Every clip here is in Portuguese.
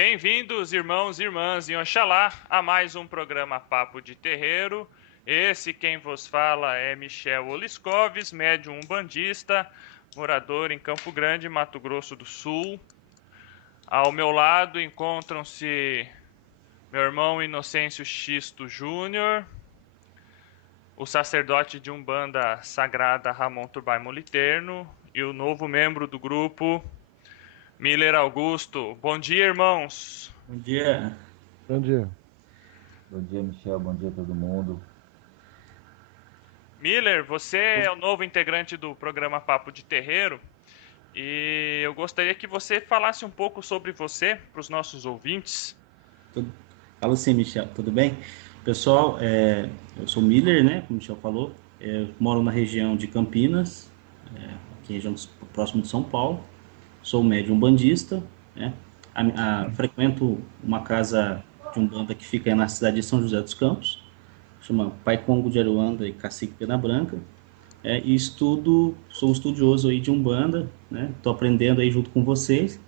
Bem-vindos, irmãos e irmãs em Oxalá, a mais um programa Papo de Terreiro. Esse quem vos fala é Michel Oliscoves, médium umbandista, morador em Campo Grande, Mato Grosso do Sul. Ao meu lado encontram-se meu irmão Inocêncio Xisto Júnior, o sacerdote de Umbanda Sagrada Ramon Turbai Moliterno e o novo membro do grupo, Miller Augusto. Bom dia, irmãos. Bom dia. Bom dia. Bom dia, Michel. Bom dia a todo mundo. Miller, você é o novo integrante do programa Papo de Terreiro e eu gostaria que você falasse um pouco sobre você para os nossos ouvintes. Fala sim, Michel. Tudo bem? Pessoal, eu sou Miller, né? Como o Michel falou. Eu moro na região de Campinas, aqui região próximo de São Paulo. Sou médium umbandista, né? Frequento uma casa de umbanda que fica na cidade de São José dos Campos, chama Pai Congo de Aruanda e Cacique Pena Branca. E sou um estudioso aí de umbanda, né? Estou aprendendo aí junto com vocês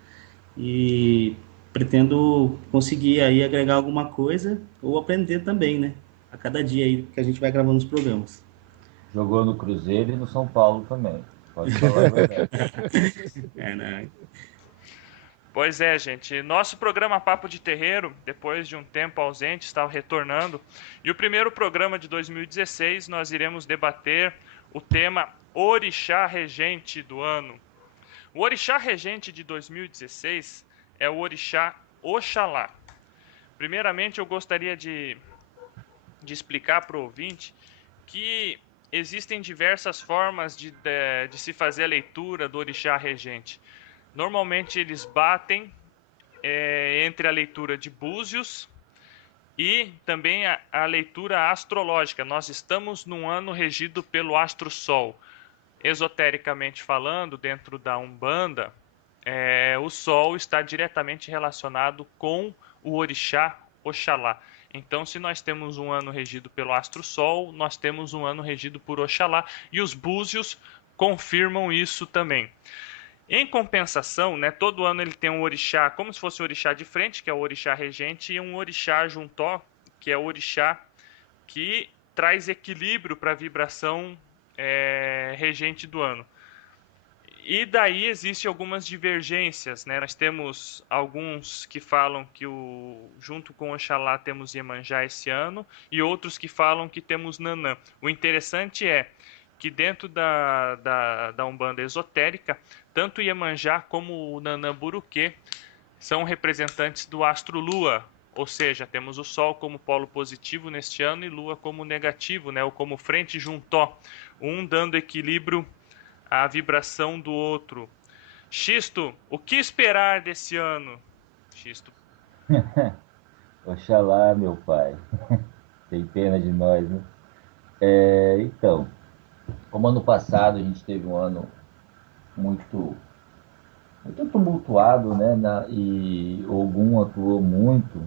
e pretendo conseguir aí agregar alguma coisa ou aprender também, né? A cada dia aí que a gente vai gravando os programas. Jogou no Cruzeiro e no São Paulo também. Pode falar a verdade. Né? Pois é, gente. Nosso programa Papo de Terreiro, depois de um tempo ausente, está retornando. E o primeiro programa de 2016, nós iremos debater o tema Orixá Regente do ano. O Orixá Regente de 2016 é o Orixá Oxalá. Primeiramente, eu gostaria de explicar para o ouvinte que existem diversas formas de se fazer a leitura do Orixá Regente. Normalmente eles batem entre a leitura de búzios e também a leitura astrológica. Nós estamos num ano regido pelo astro-sol. Esotericamente falando, dentro da Umbanda, o Sol está diretamente relacionado com o Orixá Oxalá. Então, se nós temos um ano regido pelo astro-sol, nós temos um ano regido por Oxalá, e os búzios confirmam isso também. Em compensação, né, todo ano ele tem um orixá, como se fosse o orixá de frente, que é o orixá regente, e um orixá juntó, que é o orixá que traz equilíbrio para a vibração regente do ano. E daí existem algumas divergências, né? Nós temos alguns que falam que junto com Oxalá temos Iemanjá esse ano, e outros que falam que temos Nanã. O interessante é que dentro da Umbanda esotérica, tanto Iemanjá como o Nanã Buruquê são representantes do astro Lua, ou seja, temos o Sol como polo positivo neste ano e Lua como negativo, né? Ou como frente juntó, um dando equilíbrio à vibração do outro. Xisto, o que esperar desse ano? Xisto. Oxalá, meu pai. Tem pena de nós, né? Então, como ano passado a gente teve um ano muito, muito tumultuado, né? E Ogum atuou muito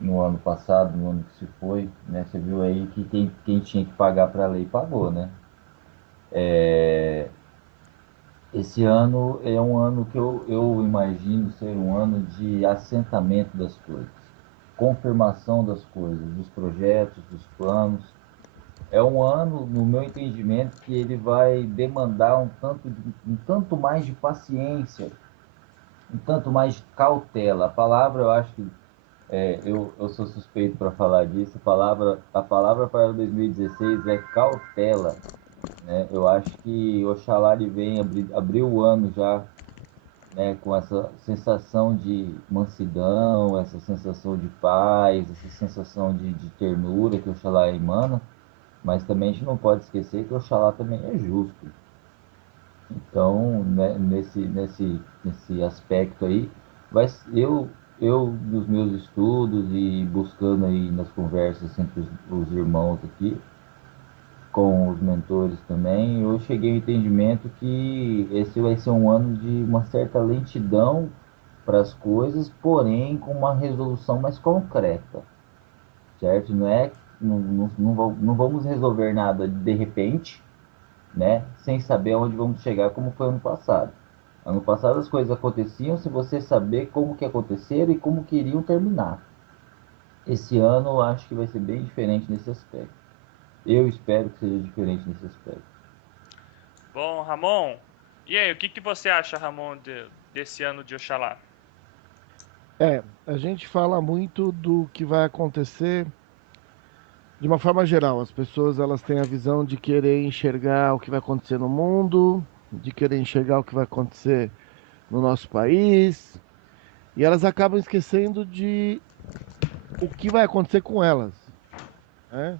no ano passado, no ano que se foi, né? Você viu aí que quem tinha que pagar para a lei pagou, né? Esse ano é um ano que eu imagino ser um ano de assentamento das coisas, confirmação das coisas, dos projetos, dos planos. É um ano, no meu entendimento, que ele vai demandar um tanto mais de paciência, um tanto mais de cautela. A palavra, eu acho que eu sou suspeito para falar disso. A palavra para 2016 é cautela, né? Eu acho que Oxalá ele vem abrir o ano já, né, com essa sensação de mansidão, essa sensação de paz, essa sensação de ternura que Oxalá emana, mas também a gente não pode esquecer que Oxalá também é justo. Então, né, nesse aspecto aí, vai, eu, dos meus estudos e buscando aí nas conversas entre os irmãos aqui, com os mentores também, eu cheguei ao entendimento que esse vai ser um ano de uma certa lentidão para as coisas, porém com uma resolução mais concreta, certo? Não vamos resolver nada de repente, né? Sem saber onde vamos chegar, como foi ano passado. Ano passado as coisas aconteciam se você saber como que aconteceram e como que iriam terminar. Esse ano eu acho que vai ser bem diferente nesse aspecto. Eu espero que seja diferente nesse aspecto. Bom, Ramon, e aí, o que você acha, Ramon, desse ano de Oxalá? A gente fala muito do que vai acontecer de uma forma geral. As pessoas elas têm a visão de querer enxergar o que vai acontecer no mundo, de querer enxergar o que vai acontecer no nosso país, e elas acabam esquecendo de o que vai acontecer com elas, né?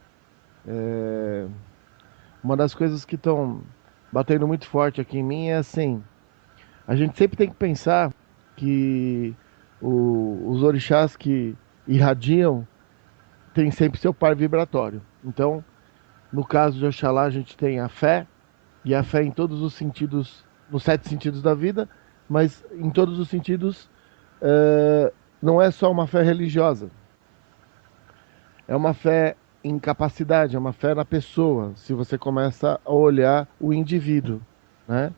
Uma das coisas que estão batendo muito forte aqui em mim é assim: a gente sempre tem que pensar que os orixás que irradiam têm sempre seu par vibratório. Então, no caso de Oxalá, a gente tem a fé, e a fé em todos os sentidos, nos 7 sentidos da vida, mas em todos os sentidos, não é só uma fé religiosa, é uma fé em capacidade, é uma fé na pessoa, se você começa a olhar o indivíduo, né?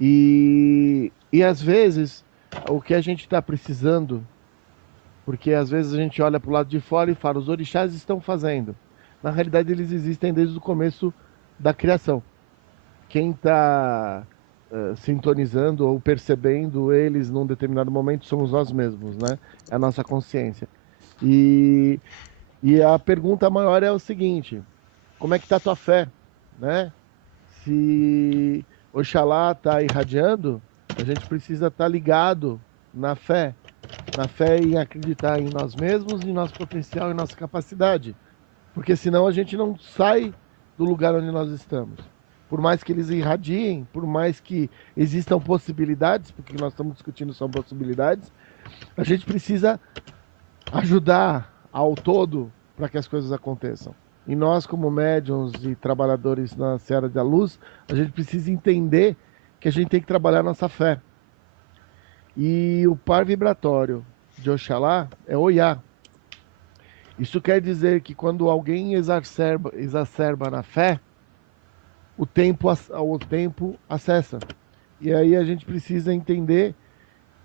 E às vezes, o que a gente está precisando, porque às vezes a gente olha para o lado de fora e fala, os orixás estão fazendo. Na realidade, eles existem desde o começo da criação. Quem está sintonizando ou percebendo eles num determinado momento somos nós mesmos, né? É a nossa consciência. E a pergunta maior é o seguinte: como é que está a tua fé, né? Se Oxalá está irradiando, a gente precisa estar ligado na fé em acreditar em nós mesmos, em nosso potencial e nossa capacidade, porque senão a gente não sai do lugar onde nós estamos. Por mais que eles irradiem, por mais que existam possibilidades, porque nós estamos discutindo são possibilidades, a gente precisa ajudar ao todo para que as coisas aconteçam. E nós, como médiums e trabalhadores na seara da luz, a gente precisa entender que a gente tem que trabalhar nossa fé. E o par vibratório de Oxalá é Oyá. Isso quer dizer que quando alguém exacerba na fé, o tempo acessa. E aí a gente precisa entender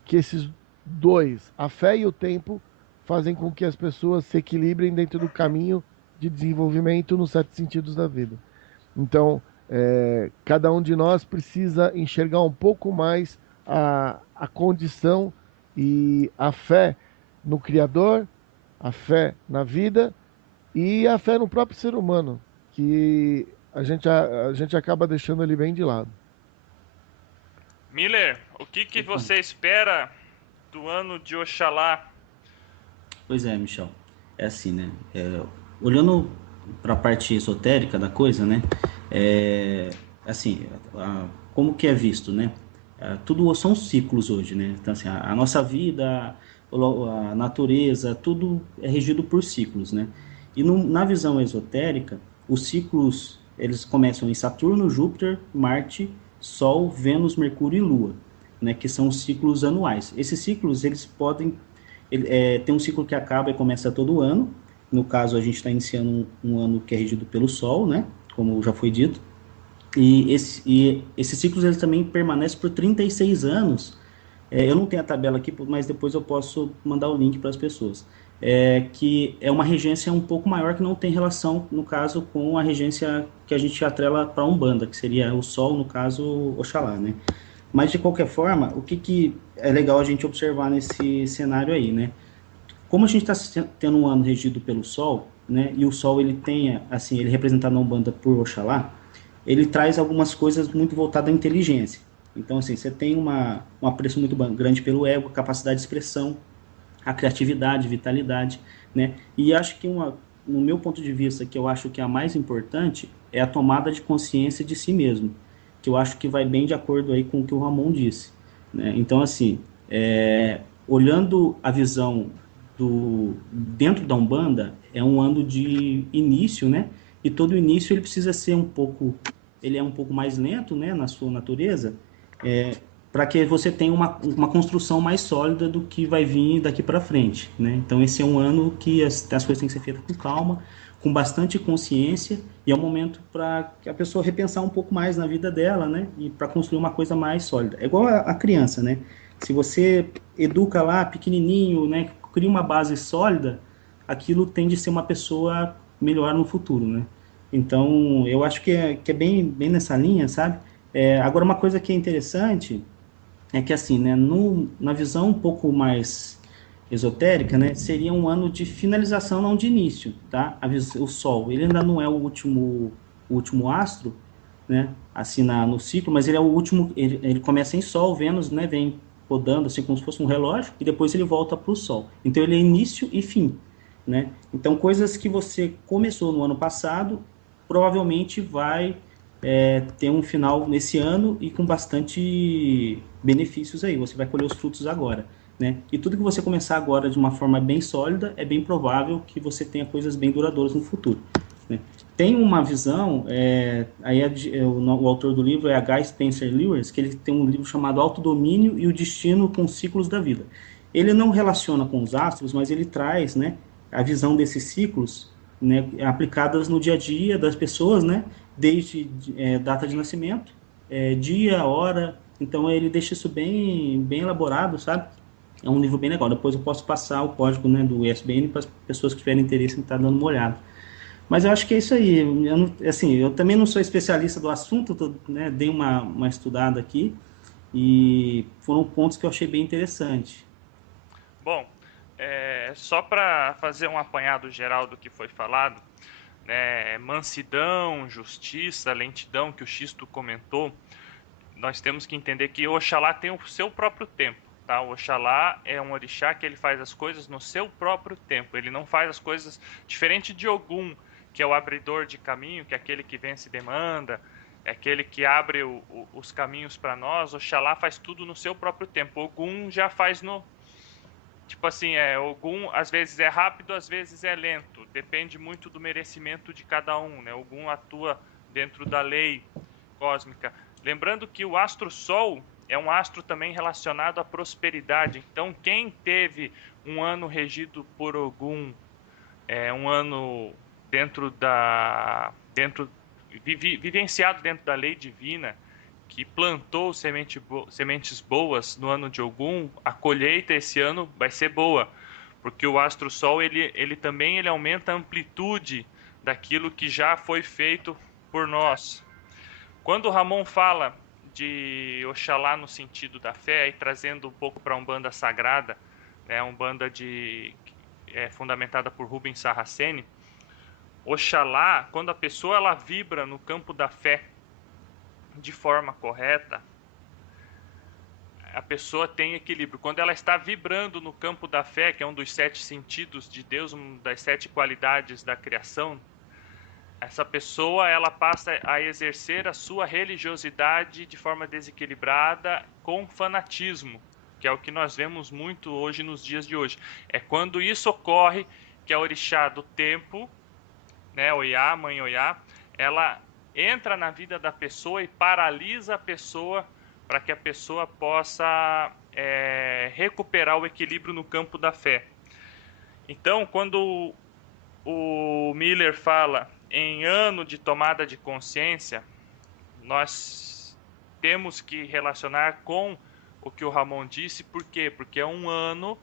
que esses dois, a fé e o tempo, fazem com que as pessoas se equilibrem dentro do caminho de desenvolvimento nos 7 sentidos da vida. Então, cada um de nós precisa enxergar um pouco mais a condição e a fé no Criador, a fé na vida e a fé no próprio ser humano, que a gente acaba deixando ele bem de lado. Miller, o que você espera do ano de Oxalá? Pois é, Michel. É assim, né? Olhando para a parte esotérica da coisa, né? Assim, como que é visto, né? Tudo são ciclos hoje, né? Então, assim, a nossa vida, a natureza, tudo é regido por ciclos, né? E na visão esotérica, os ciclos, eles começam em Saturno, Júpiter, Marte, Sol, Vênus, Mercúrio e Lua, né? Que são os ciclos anuais. Esses ciclos, eles podem... tem um ciclo que acaba e começa todo ano. No caso, a gente está iniciando um ano que é regido pelo Sol, né? Como já foi dito. E esses ciclos eles também permanecem por 36 anos. Eu não tenho a tabela aqui, mas depois eu posso mandar o link para as pessoas. Que é uma regência um pouco maior, que não tem relação, no caso, com a regência que a gente atrela para a Umbanda, que seria o Sol, no caso, Oxalá, né? Mas, de qualquer forma, o que é legal a gente observar nesse cenário aí, né? Como a gente está tendo um ano regido pelo Sol, né? E o Sol, ele tem, assim, ele representado na Umbanda por Oxalá, ele traz algumas coisas muito voltadas à inteligência. Então, assim, você tem um apreço muito grande pelo ego, capacidade de expressão, a criatividade, vitalidade, né? E acho que no meu ponto de vista, que eu acho que a mais importante é a tomada de consciência de si mesmo, que eu acho que vai bem de acordo aí com o que o Ramon disse, né? Então, assim, olhando a visão dentro da Umbanda, é um ano de início, né? E todo início ele precisa ser ele é um pouco mais lento, né, na sua natureza, para que você tenha uma construção mais sólida do que vai vir daqui para frente, né? Então esse é um ano que as coisas têm que ser feitas com calma, com bastante consciência, e é um momento para que a pessoa repensar um pouco mais na vida dela, né? E para construir uma coisa mais sólida. É igual a criança, né? Se você educa lá pequenininho, né? Cria uma base sólida, aquilo tende a ser uma pessoa melhor no futuro, né? Então, eu acho que é bem nessa linha, sabe? Agora, uma coisa que é interessante é que, assim, né, na visão um pouco mais esotérica, né, seria um ano de finalização, não de início, tá? O Sol, ele ainda não é o último astro, né, assim, no ciclo, mas ele é o último, ele começa em Sol, Vênus, né, vem rodando, assim, como se fosse um relógio, e depois ele volta para o Sol. Então, ele é início e fim, né? Então, coisas que você começou no ano passado, provavelmente vai ter um final nesse ano e com bastante benefícios aí. Você vai colher os frutos agora, né? E tudo que você começar agora de uma forma bem sólida, é bem provável que você tenha coisas bem duradouras no futuro, né? Tem uma visão, o autor do livro é H. Spencer Lewis, que ele tem um livro chamado Autodomínio e o Destino com os Ciclos da Vida. Ele não relaciona com os astros, mas ele traz, né, a visão desses ciclos, né, aplicadas no dia a dia das pessoas, né, desde data de nascimento, dia, hora. Então ele deixa isso bem elaborado, sabe? É um livro bem legal. Depois eu posso passar o código, né, do ISBN para as pessoas que tiverem interesse em estar dando uma olhada. Mas eu acho que é isso aí. Assim, eu também não sou especialista do assunto, né, dei uma estudada aqui e foram pontos que eu achei bem interessante. Bom, só para fazer um apanhado geral do que foi falado, né, mansidão, justiça, lentidão que o Xisto comentou, nós temos que entender que Oxalá tem o seu próprio tempo, tá? O Oxalá é um orixá que ele faz as coisas no seu próprio tempo, ele não faz as coisas diferente de Ogum, que é o abridor de caminho, que é aquele que vence demanda, é aquele que abre os caminhos para nós. Oxalá faz tudo no seu próprio tempo. Ogum já faz no... Tipo assim, Ogum às vezes é rápido, às vezes é lento. Depende muito do merecimento de cada um, né? Ogum atua dentro da lei cósmica. Lembrando que o astro Sol é um astro também relacionado à prosperidade. Então, quem teve um ano regido por Ogum, um ano vivenciado dentro da lei divina, que plantou sementes boas no ano de Ogum, a colheita esse ano vai ser boa, porque o astro Sol ele também aumenta a amplitude daquilo que já foi feito por nós. Quando o Ramon fala de Oxalá no sentido da fé, e trazendo um pouco para a Umbanda Sagrada, né, Umbanda fundamentada por Rubens Saraceni, Oxalá, quando a pessoa ela vibra no campo da fé de forma correta, a pessoa tem equilíbrio. Quando ela está vibrando no campo da fé, que é um dos 7 sentidos de Deus, uma das 7 qualidades da criação, essa pessoa ela passa a exercer a sua religiosidade de forma desequilibrada com fanatismo, que é o que nós vemos muito hoje nos dias de hoje. É quando isso ocorre que a orixá do tempo, né, Oiá, Mãe Oiá, ela entra na vida da pessoa e paralisa a pessoa para que a pessoa possa recuperar o equilíbrio no campo da fé. Então, quando o Miller fala em ano de tomada de consciência, nós temos que relacionar com o que o Ramon disse. Por quê? Porque é um ano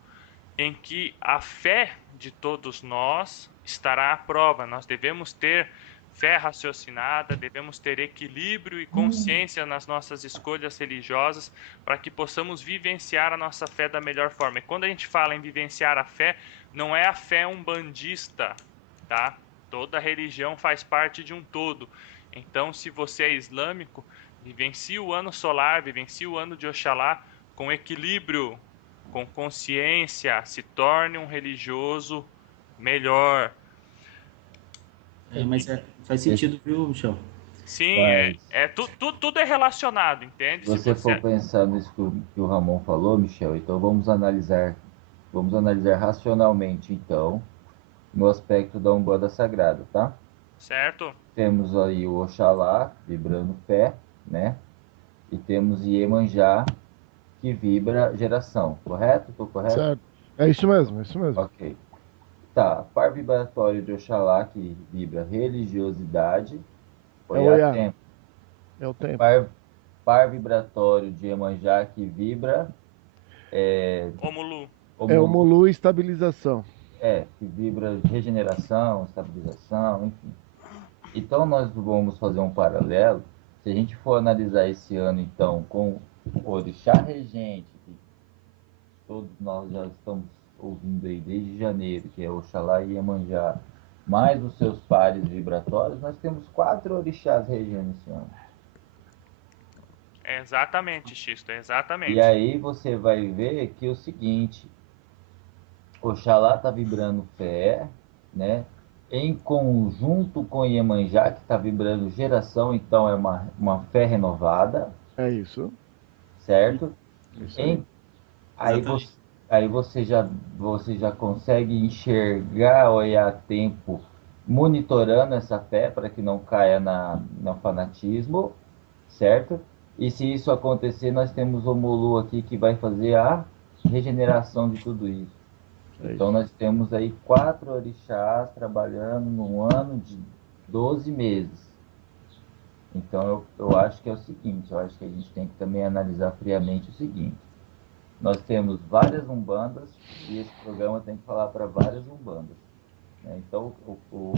em que a fé de todos nós estará à prova. Nós devemos ter fé raciocinada, devemos ter equilíbrio e consciência nas nossas escolhas religiosas para que possamos vivenciar a nossa fé da melhor forma. E quando a gente fala em vivenciar a fé, não é a fé umbandista, tá? Toda religião faz parte de um todo. Então, se você é islâmico, vivencie o ano solar, vivencie o ano de Oxalá com equilíbrio, com consciência, se torne um religioso melhor. Mas faz sentido, viu, Michel? Sim, Mas tudo é relacionado, entende? se você for pensar nisso que o Ramon falou, Michel, então vamos analisar racionalmente, então, no aspecto da Umbanda Sagrada, tá? Certo. Temos aí o Oxalá, vibrando fé, né? E temos Iemanjá, que vibra geração, correto? Estou correto? Certo. É isso mesmo, é isso mesmo. Ok. Tá, par vibratório de Oxalá, que vibra religiosidade, É o Oiá Oiá, tempo. é o tempo. Par vibratório de Iemanjá, que vibra Omulu. É o homo, Molu estabilização. que vibra regeneração, estabilização, enfim. Então nós vamos fazer um paralelo. Se a gente for analisar esse ano, então, com o Orixá Regente, que todos nós já estamos ouvindo aí desde janeiro, que é Oxalá e Iemanjá, mais os seus pares vibratórios, nós temos 4 orixás regendo esse ano. Exatamente, Xisto, E exatamente. aí você vai ver que é o seguinte, Oxalá está vibrando fé, né? Em conjunto com Iemanjá, que está vibrando geração, então é uma fé renovada, É isso. certo? Isso aí. Em, aí, Exatamente. você, aí você já consegue enxergar ou a tempo monitorando essa fé para que não caia no fanatismo, certo? E se isso acontecer, nós temos o Mulu aqui que vai fazer a regeneração de tudo isso. É Então isso. nós temos aí 4 orixás trabalhando num ano de 12 meses. Então eu acho que é o seguinte, eu acho que a gente tem que também analisar friamente o seguinte. Nós temos várias umbandas e esse programa tem que falar para várias umbandas, né? Então o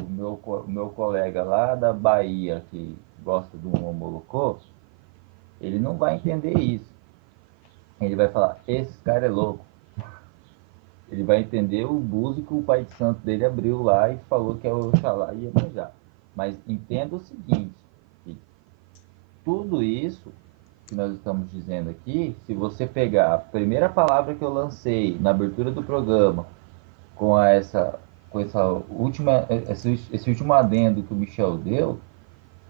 meu colega lá da Bahia que gosta do Momolocô, ele não vai entender isso. Ele vai falar, esse cara é louco. Ele vai entender o búzio que o pai de santo dele abriu lá e falou que é o Oxalá e Iemanjá. Mas entenda o seguinte, que tudo isso que nós estamos dizendo aqui, se você pegar a primeira palavra que eu lancei na abertura do programa, com essa última, esse último adendo que o Michel deu,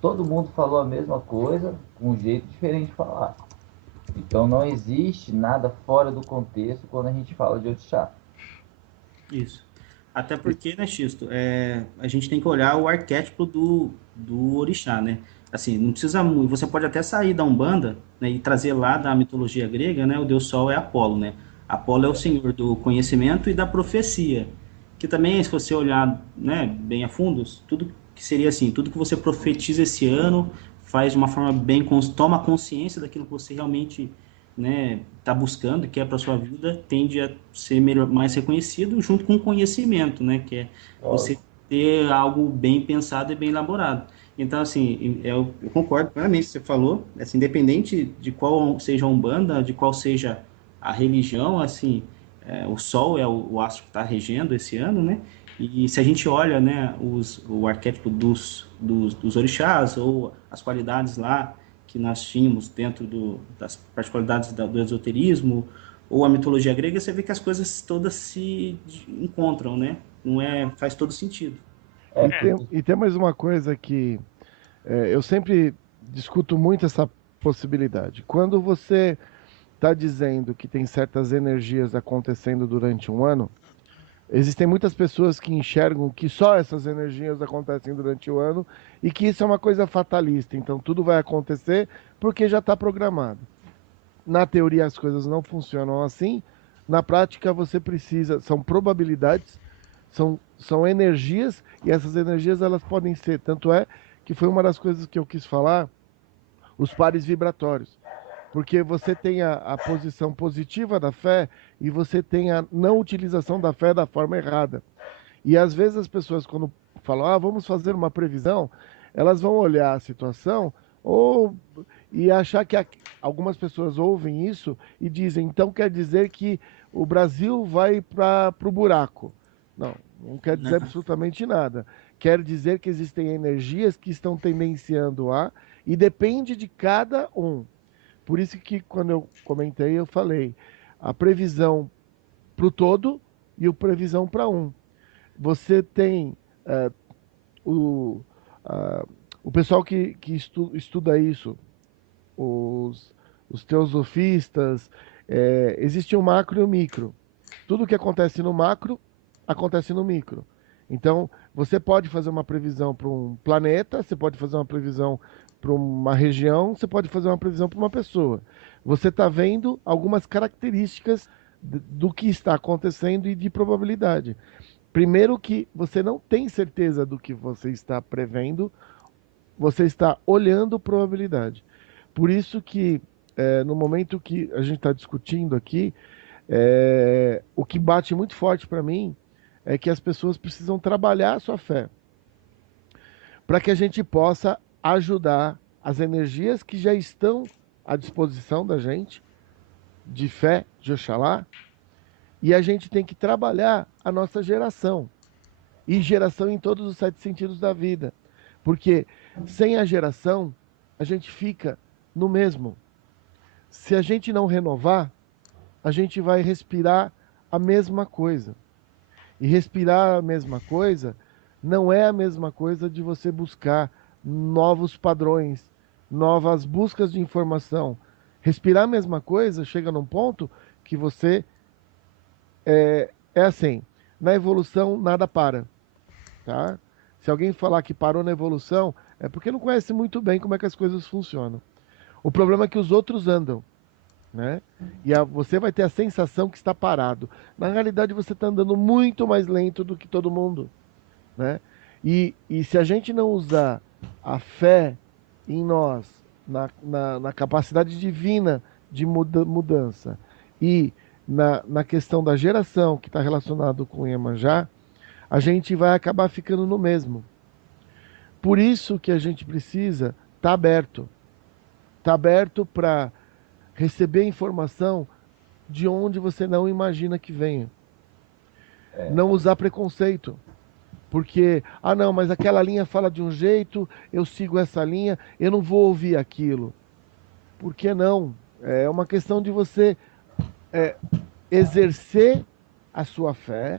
todo mundo falou a mesma coisa, com um jeito diferente de falar. Então não existe nada fora do contexto quando a gente fala de orixá. Isso. Até porque, né, Xisto, a gente tem que olhar o arquétipo do orixá, né? Assim, não precisa muito. Você pode até sair da Umbanda, né, e trazer lá da mitologia grega, né? O deus Sol é Apolo, né? Apolo é o senhor do conhecimento e da profecia. Que também, se você olhar, né, bem a fundo, tudo que seria assim, tudo que você profetiza esse ano, faz de uma forma bem, toma consciência daquilo que você realmente, né, está buscando, que é para sua vida, tende a ser melhor, mais reconhecido junto com o conhecimento, né, que é você Lógico. ter algo bem pensado e bem elaborado. Então, assim, eu concordo plenamente com o que você falou, assim, independente de qual seja a Umbanda, de qual seja a religião, assim, o Sol é o astro que está regendo esse ano, né, e se a gente olha, né, o arquétipo dos orixás ou as qualidades lá que nós tínhamos dentro das particularidades do esoterismo ou a mitologia grega, você vê que as coisas todas se encontram, né? Não é, faz todo sentido. E É, tem mais uma coisa que eu sempre discuto muito essa possibilidade. Quando você está dizendo que tem certas energias acontecendo durante um ano, existem muitas pessoas que enxergam que só essas energias acontecem durante o ano e que isso é uma coisa fatalista. Então tudo vai acontecer porque já está programado. Na teoria as coisas não funcionam assim. Na prática você precisa, são probabilidades, são energias e essas energias elas podem ser, tanto é que foi uma das coisas que eu quis falar, os pares vibratórios. Porque você tem a posição positiva da fé e você tem a não utilização da fé da forma errada. E às vezes as pessoas, quando falam, vamos fazer uma previsão, elas vão olhar a situação ou e achar que algumas pessoas ouvem isso e dizem, então quer dizer que o Brasil vai para o buraco. Não, não quer dizer absolutamente nada. Quer dizer que existem energias que estão tendenciando e depende de cada um. Por isso que quando eu comentei, eu falei a previsão para o todo e a previsão para um. Você tem o, uh, o pessoal que estuda isso, os, os teosofistas, existe o macro e o micro. Tudo que acontece no macro acontece no micro. Então, você pode fazer uma previsão para um planeta, você pode fazer uma previsão para uma região, você pode fazer uma previsão para uma pessoa. Você está vendo algumas características do que está acontecendo e de probabilidade. Primeiro que você não tem certeza do que você está prevendo, você está olhando probabilidade. Por isso que no momento que a gente está discutindo aqui, o que bate muito forte para mim é que as pessoas precisam trabalhar a sua fé, para que a gente possa ajudar as energias que já estão à disposição da gente, de fé, de Oxalá, e a gente tem que trabalhar a nossa geração, e geração em todos os 7 sentidos da vida, porque sem a geração, a gente fica no mesmo. Se a gente não renovar, a gente vai respirar a mesma coisa. E respirar a mesma coisa não é a mesma coisa de você buscar novos padrões, novas buscas de informação. Respirar a mesma coisa chega num ponto que você é assim, na evolução nada para, tá? Se alguém falar que parou na evolução, é porque não conhece muito bem como é que as coisas funcionam. O problema é que os outros andam, né? E você vai ter a sensação que está parado. Na realidade, você está andando muito mais lento do que todo mundo, né? E se a gente não usar a fé em nós, na capacidade divina de mudança e na questão da geração que está relacionado com Iemanjá, a gente vai acabar ficando no mesmo. Por isso que a gente precisa estar aberto. Estar aberto para receber informação de onde você não imagina que venha. Não usar preconceito. Porque, não, mas aquela linha fala de um jeito, eu sigo essa linha, eu não vou ouvir aquilo. Por que não? É uma questão de você exercer a sua fé.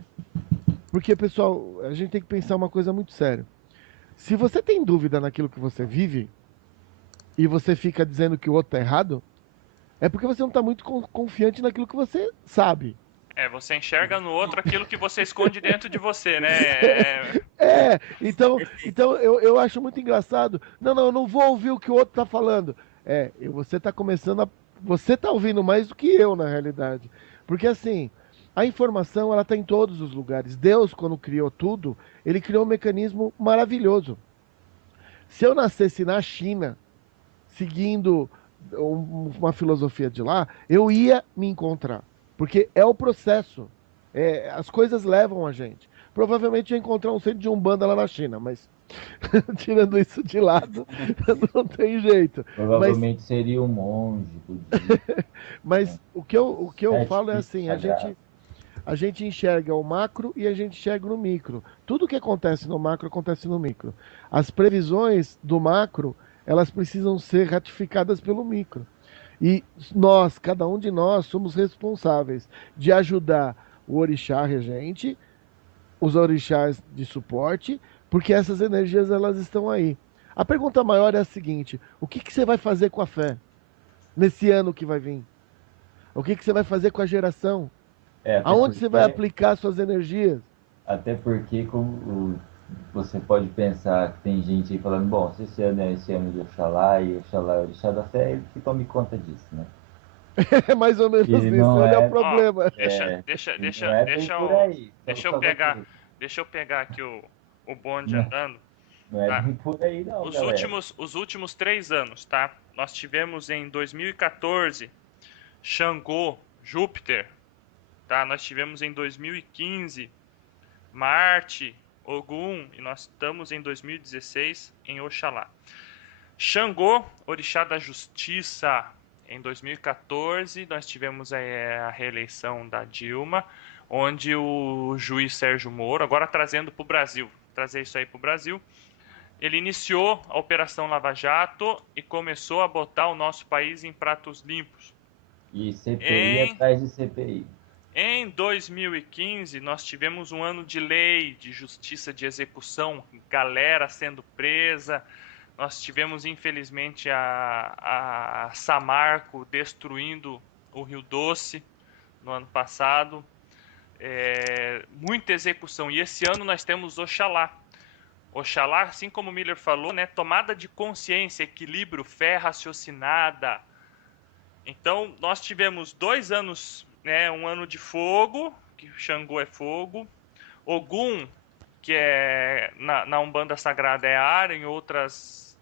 Porque, pessoal, a gente tem que pensar uma coisa muito séria. Se você tem dúvida naquilo que você vive, e você fica dizendo que o outro está errado, é porque você não está muito confiante naquilo que você sabe. Você enxerga no outro aquilo que você esconde dentro de você, né? Então eu acho muito engraçado. Não, eu não vou ouvir o que o outro está falando. Você está começando a... Você está ouvindo mais do que eu, na realidade. Porque assim, a informação ela está em todos os lugares. Deus, quando criou tudo, ele criou um mecanismo maravilhoso. Se eu nascesse na China, seguindo uma filosofia de lá, eu ia me encontrar. Porque é o processo. As coisas levam a gente. Provavelmente ia encontrar um centro de Umbanda lá na China, mas tirando isso de lado, não tem jeito. Provavelmente seria um monge budista. Mas o que eu falo é assim, a gente enxerga o macro e a gente enxerga no micro. Tudo que acontece no macro acontece no micro. As previsões do macro, elas precisam ser ratificadas pelo micro. E nós, cada um de nós, somos responsáveis de ajudar o orixá regente, os orixás de suporte, porque essas energias elas estão aí. A pergunta maior é a seguinte: o que você vai fazer com a fé nesse ano que vai vir? O que você vai fazer com a geração? Aonde você vai aplicar suas energias? Até porque você pode pensar que tem gente aí falando, bom, se esse ano é esse ano de Oxalá e Oxalá é o orixá da fé, ele que tome conta disso, né? É mais ou menos isso, ele é o problema. Deixa eu pegar aqui o bonde andando. Não é bem por aí não, os últimos 3 anos, tá? Nós tivemos em 2014 Xangô, Júpiter, tá? Nós tivemos em 2015 Marte, Ogum, e nós estamos em 2016 em Oxalá. Xangô, orixá da justiça. Em 2014 nós tivemos a reeleição da Dilma, onde o juiz Sérgio Moro, agora trazendo para o Brasil, trazer isso aí para o Brasil, ele iniciou a Operação Lava Jato e começou a botar o nosso país em pratos limpos. E CPI atrás de CPI. Em 2015, nós tivemos um ano de lei, de justiça de execução, galera sendo presa. Nós tivemos, infelizmente, a Samarco destruindo o Rio Doce no ano passado. Muita execução. E esse ano nós temos Oxalá. Oxalá, assim como o Miller falou, né, tomada de consciência, equilíbrio, fé raciocinada. Então, nós tivemos 2 anos, né, um ano de fogo, que Xangô é fogo, Ogum, que é na Umbanda Sagrada é ar, em outras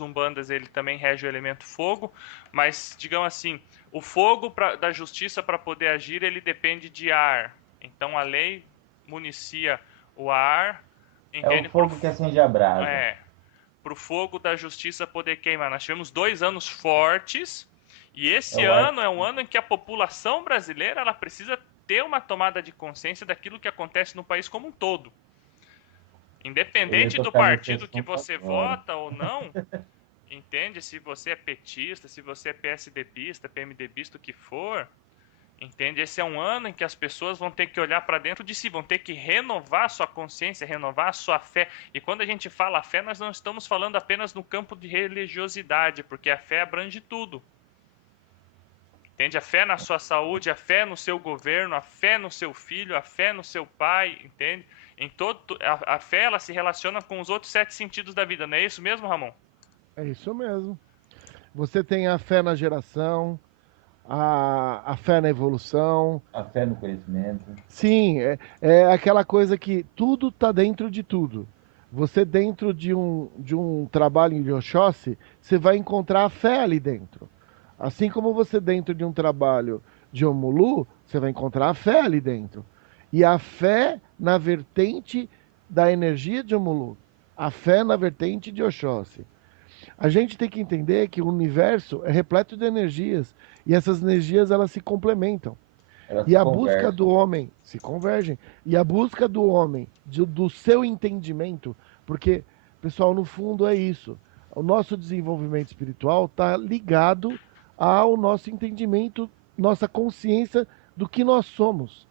Umbandas ele também rege o elemento fogo, mas digamos assim, o fogo da justiça para poder agir, ele depende de ar. Então a lei municia o ar, É o entende? fogo que acende a brasa. Para o fogo da justiça poder queimar. Nós tivemos 2 anos fortes, e esse É o ar. ano é um ano em que a população brasileira ela precisa ter uma tomada de consciência daquilo que acontece no país como um todo. Eu ia Independente do tocar nesse partido que assunto você agora. vota ou não, entende? Se você é petista, se você é PSDBista, PMDBista, o que for, entende? Esse é um ano em que as pessoas vão ter que olhar para dentro de si, vão ter que renovar a sua consciência, renovar a sua fé. E quando a gente fala fé, nós não estamos falando apenas no campo de religiosidade, porque a fé abrange tudo. Entende? A fé na sua saúde, a fé no seu governo, a fé no seu filho, a fé no seu pai, entende? A fé ela se relaciona com os outros 7 sentidos da vida, não é isso mesmo, Ramon? É isso mesmo. Você tem a fé na geração, a fé na evolução. A fé no conhecimento. Sim, é aquela coisa que tudo está dentro de tudo. Você dentro de um trabalho em Oxóssi, você vai encontrar a fé ali dentro. Assim como você dentro de um trabalho de Omulu, você vai encontrar a fé ali dentro. E a fé na vertente da energia de Omulu. A fé na vertente de Oxóssi. A gente tem que entender que o universo é repleto de energias. E essas energias, elas se complementam. Elas E se a busca conversam. do homem se convergem. E a busca do homem, do seu entendimento, porque, pessoal, no fundo é isso. O nosso desenvolvimento espiritual está ligado ao nosso entendimento, nossa consciência do que nós somos.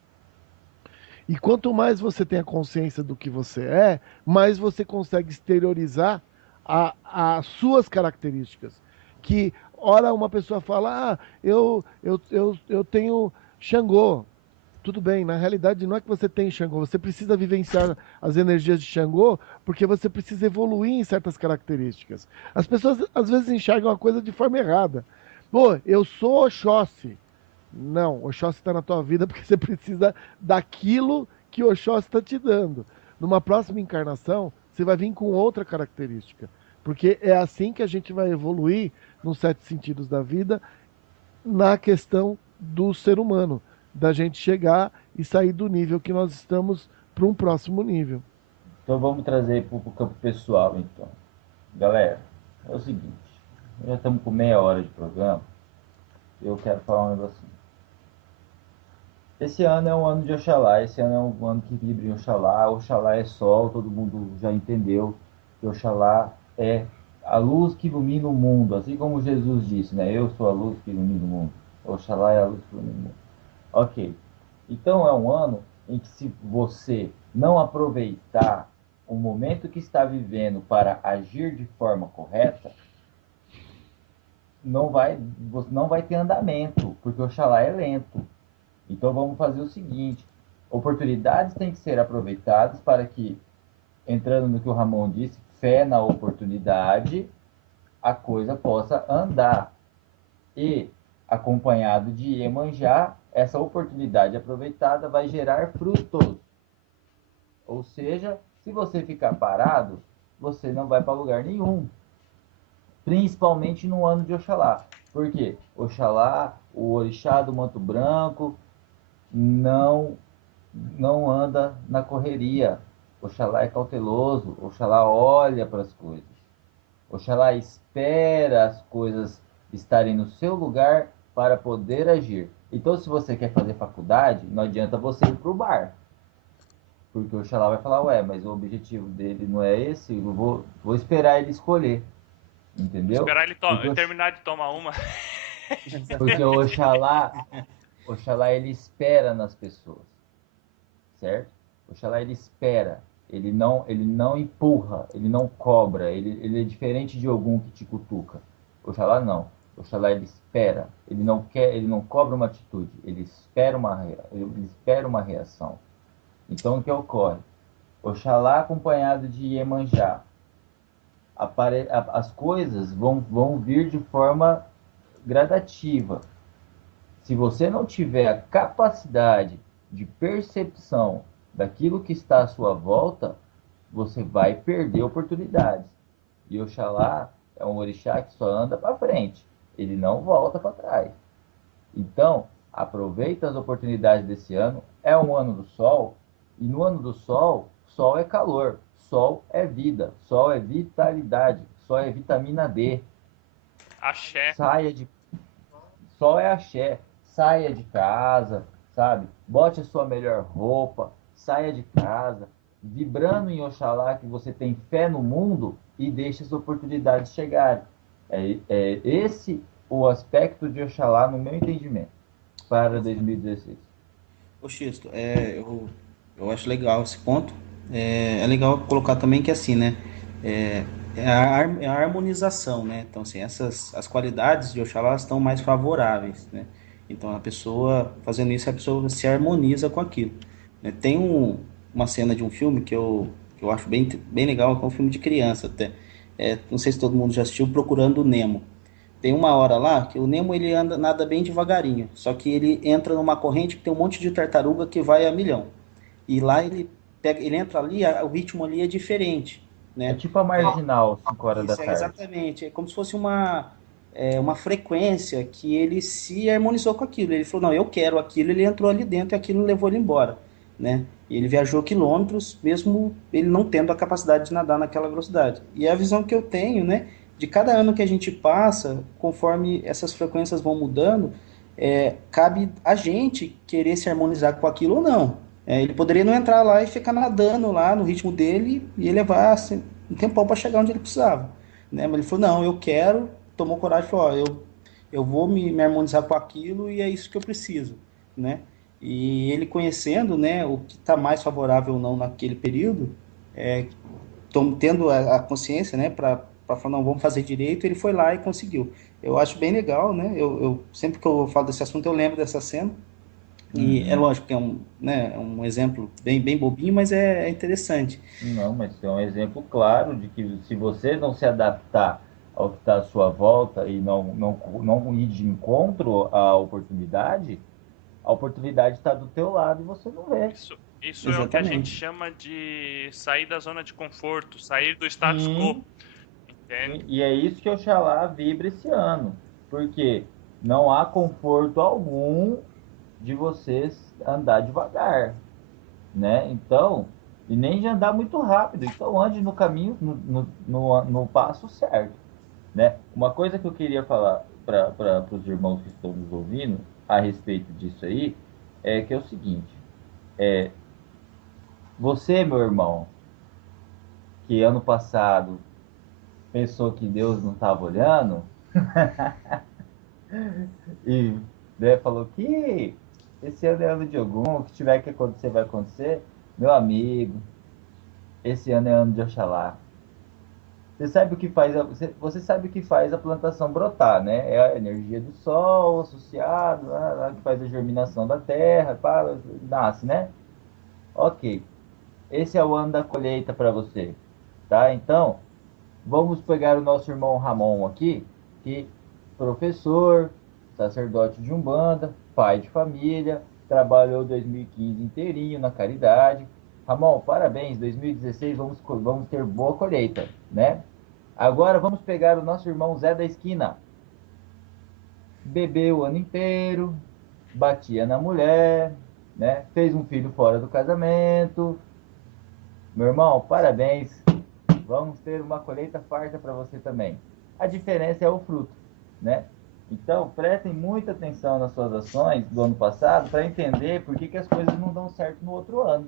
E quanto mais você tem a consciência do que você é, mais você consegue exteriorizar as suas características. Que, ora, uma pessoa fala, eu tenho Xangô. Tudo bem, na realidade não é que você tem Xangô, você precisa vivenciar as energias de Xangô porque você precisa evoluir em certas características. As pessoas às vezes enxergam a coisa de forma errada. Pô, eu sou Oxóssi. Não, Oxóssi está na tua vida porque você precisa daquilo que Oxóssi está te dando. Numa próxima encarnação, você vai vir com outra característica. Porque é assim que a gente vai evoluir nos 7 sentidos da vida na questão do ser humano, da gente chegar e sair do nível que nós estamos para um próximo nível. Então vamos trazer para o campo pessoal, então. Galera, é o seguinte. Já estamos com meia hora de programa. Eu quero falar um negocinho. Esse ano é um ano de Oxalá. Esse ano é um ano que vibra em Oxalá. Oxalá é sol, todo mundo já entendeu que Oxalá é a luz que ilumina o mundo. Assim como Jesus disse, né? Eu sou a luz que ilumina o mundo. Oxalá é a luz que ilumina o mundo. Ok. Então é um ano em que, se você não aproveitar o momento que está vivendo para agir de forma correta, não vai ter andamento, porque Oxalá é lento. Então vamos fazer o seguinte: oportunidades têm que ser aproveitadas para que, entrando no que o Ramon disse, fé na oportunidade, a coisa possa andar. E, acompanhado de Iemanjá, essa oportunidade aproveitada vai gerar frutos. Ou seja, se você ficar parado, você não vai para lugar nenhum. Principalmente no ano de Oxalá. Por quê? Oxalá, o orixá do manto branco, não anda na correria. Oxalá é cauteloso. Oxalá olha para as coisas. Oxalá espera as coisas estarem no seu lugar para poder agir. Então, se você quer fazer faculdade, não adianta você ir para o bar. Porque o Oxalá vai falar, ué, mas o objetivo dele não é esse, eu vou esperar ele escolher. Entendeu? Esperar ele Porque terminar de tomar uma. porque o Oxalá ele espera nas pessoas, certo? Oxalá ele espera, ele não empurra, ele não cobra, ele é diferente de algum que te cutuca. Oxalá não. Oxalá ele espera, ele não cobra uma atitude, ele espera uma reação. Então o que ocorre? Oxalá acompanhado de Iemanjá. As coisas vão vir de forma gradativa. Se você não tiver a capacidade de percepção daquilo que está à sua volta, você vai perder oportunidades. E Oxalá é um orixá que só anda para frente, ele não volta para trás. Então, aproveita as oportunidades desse ano. É um ano do sol, e no ano do sol, sol é calor, sol é vida, sol é vitalidade, sol é vitamina D. Axé. Saia de Sol é axé, saia de casa, sabe? Bote a sua melhor roupa, saia de casa, vibrando em Oxalá que você tem fé no mundo e deixe as oportunidades chegarem. É esse o aspecto de Oxalá no meu entendimento para 2016. Ô Xisto, eu acho legal esse ponto. É legal colocar também que assim, né? É, é a harmonização, né? Então, assim, as qualidades de Oxalá estão mais favoráveis, né? Então, a pessoa, fazendo isso, a pessoa se harmoniza com aquilo, né? Tem uma cena de um filme que eu acho bem legal, que é um filme de criança até. Não sei se todo mundo já assistiu, Procurando o Nemo. Tem uma hora lá que o Nemo ele nada bem devagarinho, só que ele entra numa corrente que tem um monte de tartaruga que vai a milhão. E lá ele entra ali, o ritmo ali é diferente, É né? tipo a marginal, 5 horas da Isso é tarde. exatamente, é como se fosse uma frequência que ele se harmonizou com aquilo. Ele falou, não, eu quero aquilo, ele entrou ali dentro e aquilo levou ele embora, né? E ele viajou quilômetros, mesmo ele não tendo a capacidade de nadar naquela velocidade. E é a visão que eu tenho, né? De cada ano que a gente passa, conforme essas frequências vão mudando, cabe a gente querer se harmonizar com aquilo ou não. Ele poderia não entrar lá e ficar nadando lá no ritmo dele e ele levar assim, um tempão para chegar onde ele precisava, né? Mas ele falou, não, eu quero, tomou coragem e falou, ó, eu vou me harmonizar com aquilo e é isso que eu preciso, né? E ele conhecendo, né, o que está mais favorável ou não naquele período, tendo a consciência, né, para falar, não, vamos fazer direito, ele foi lá e conseguiu. Eu acho bem legal, né? Sempre que eu falo desse assunto, eu lembro dessa cena. E é Uhum. lógico que é um exemplo bem bobinho, mas é interessante. Não, mas é um exemplo claro de que se você não se adaptar ao que está à sua volta e não ir de encontro à oportunidade, a oportunidade está do teu lado e você não vê. Isso é o que a gente Exatamente. chama de sair da zona de conforto, sair do status quo, Sim, entende? e é isso que Oxalá vibra esse ano. Porque não há conforto algum de você andar devagar, né? Então, e nem de andar muito rápido. Então, ande no caminho, no passo certo, né? Uma coisa que eu queria falar para os irmãos que estão nos ouvindo a respeito disso aí é que é o seguinte: você, meu irmão, que ano passado pensou que Deus não estava olhando e, né, falou que esse ano é ano de algum, o que tiver que acontecer vai acontecer, meu amigo, esse ano é ano de Oxalá. Você sabe o que faz você sabe o que faz a plantação brotar, né? É a energia do sol associado, né, que faz a germinação da terra, pá, nasce, né? Ok. Esse é o ano da colheita para você, tá? Então, vamos pegar o nosso irmão Ramon aqui, que professor, sacerdote de Umbanda, pai de família, trabalhou 2015 inteirinho na caridade. Ramon, parabéns, 2016 vamos ter boa colheita, né? Agora vamos pegar o nosso irmão Zé da Esquina. Bebeu o ano inteiro, batia na mulher, né? Fez um filho fora do casamento. Meu irmão, parabéns. Vamos ter uma colheita farta para você também. A diferença é o fruto, né? Então, prestem muita atenção nas suas ações do ano passado para entender por que as coisas não dão certo no outro ano,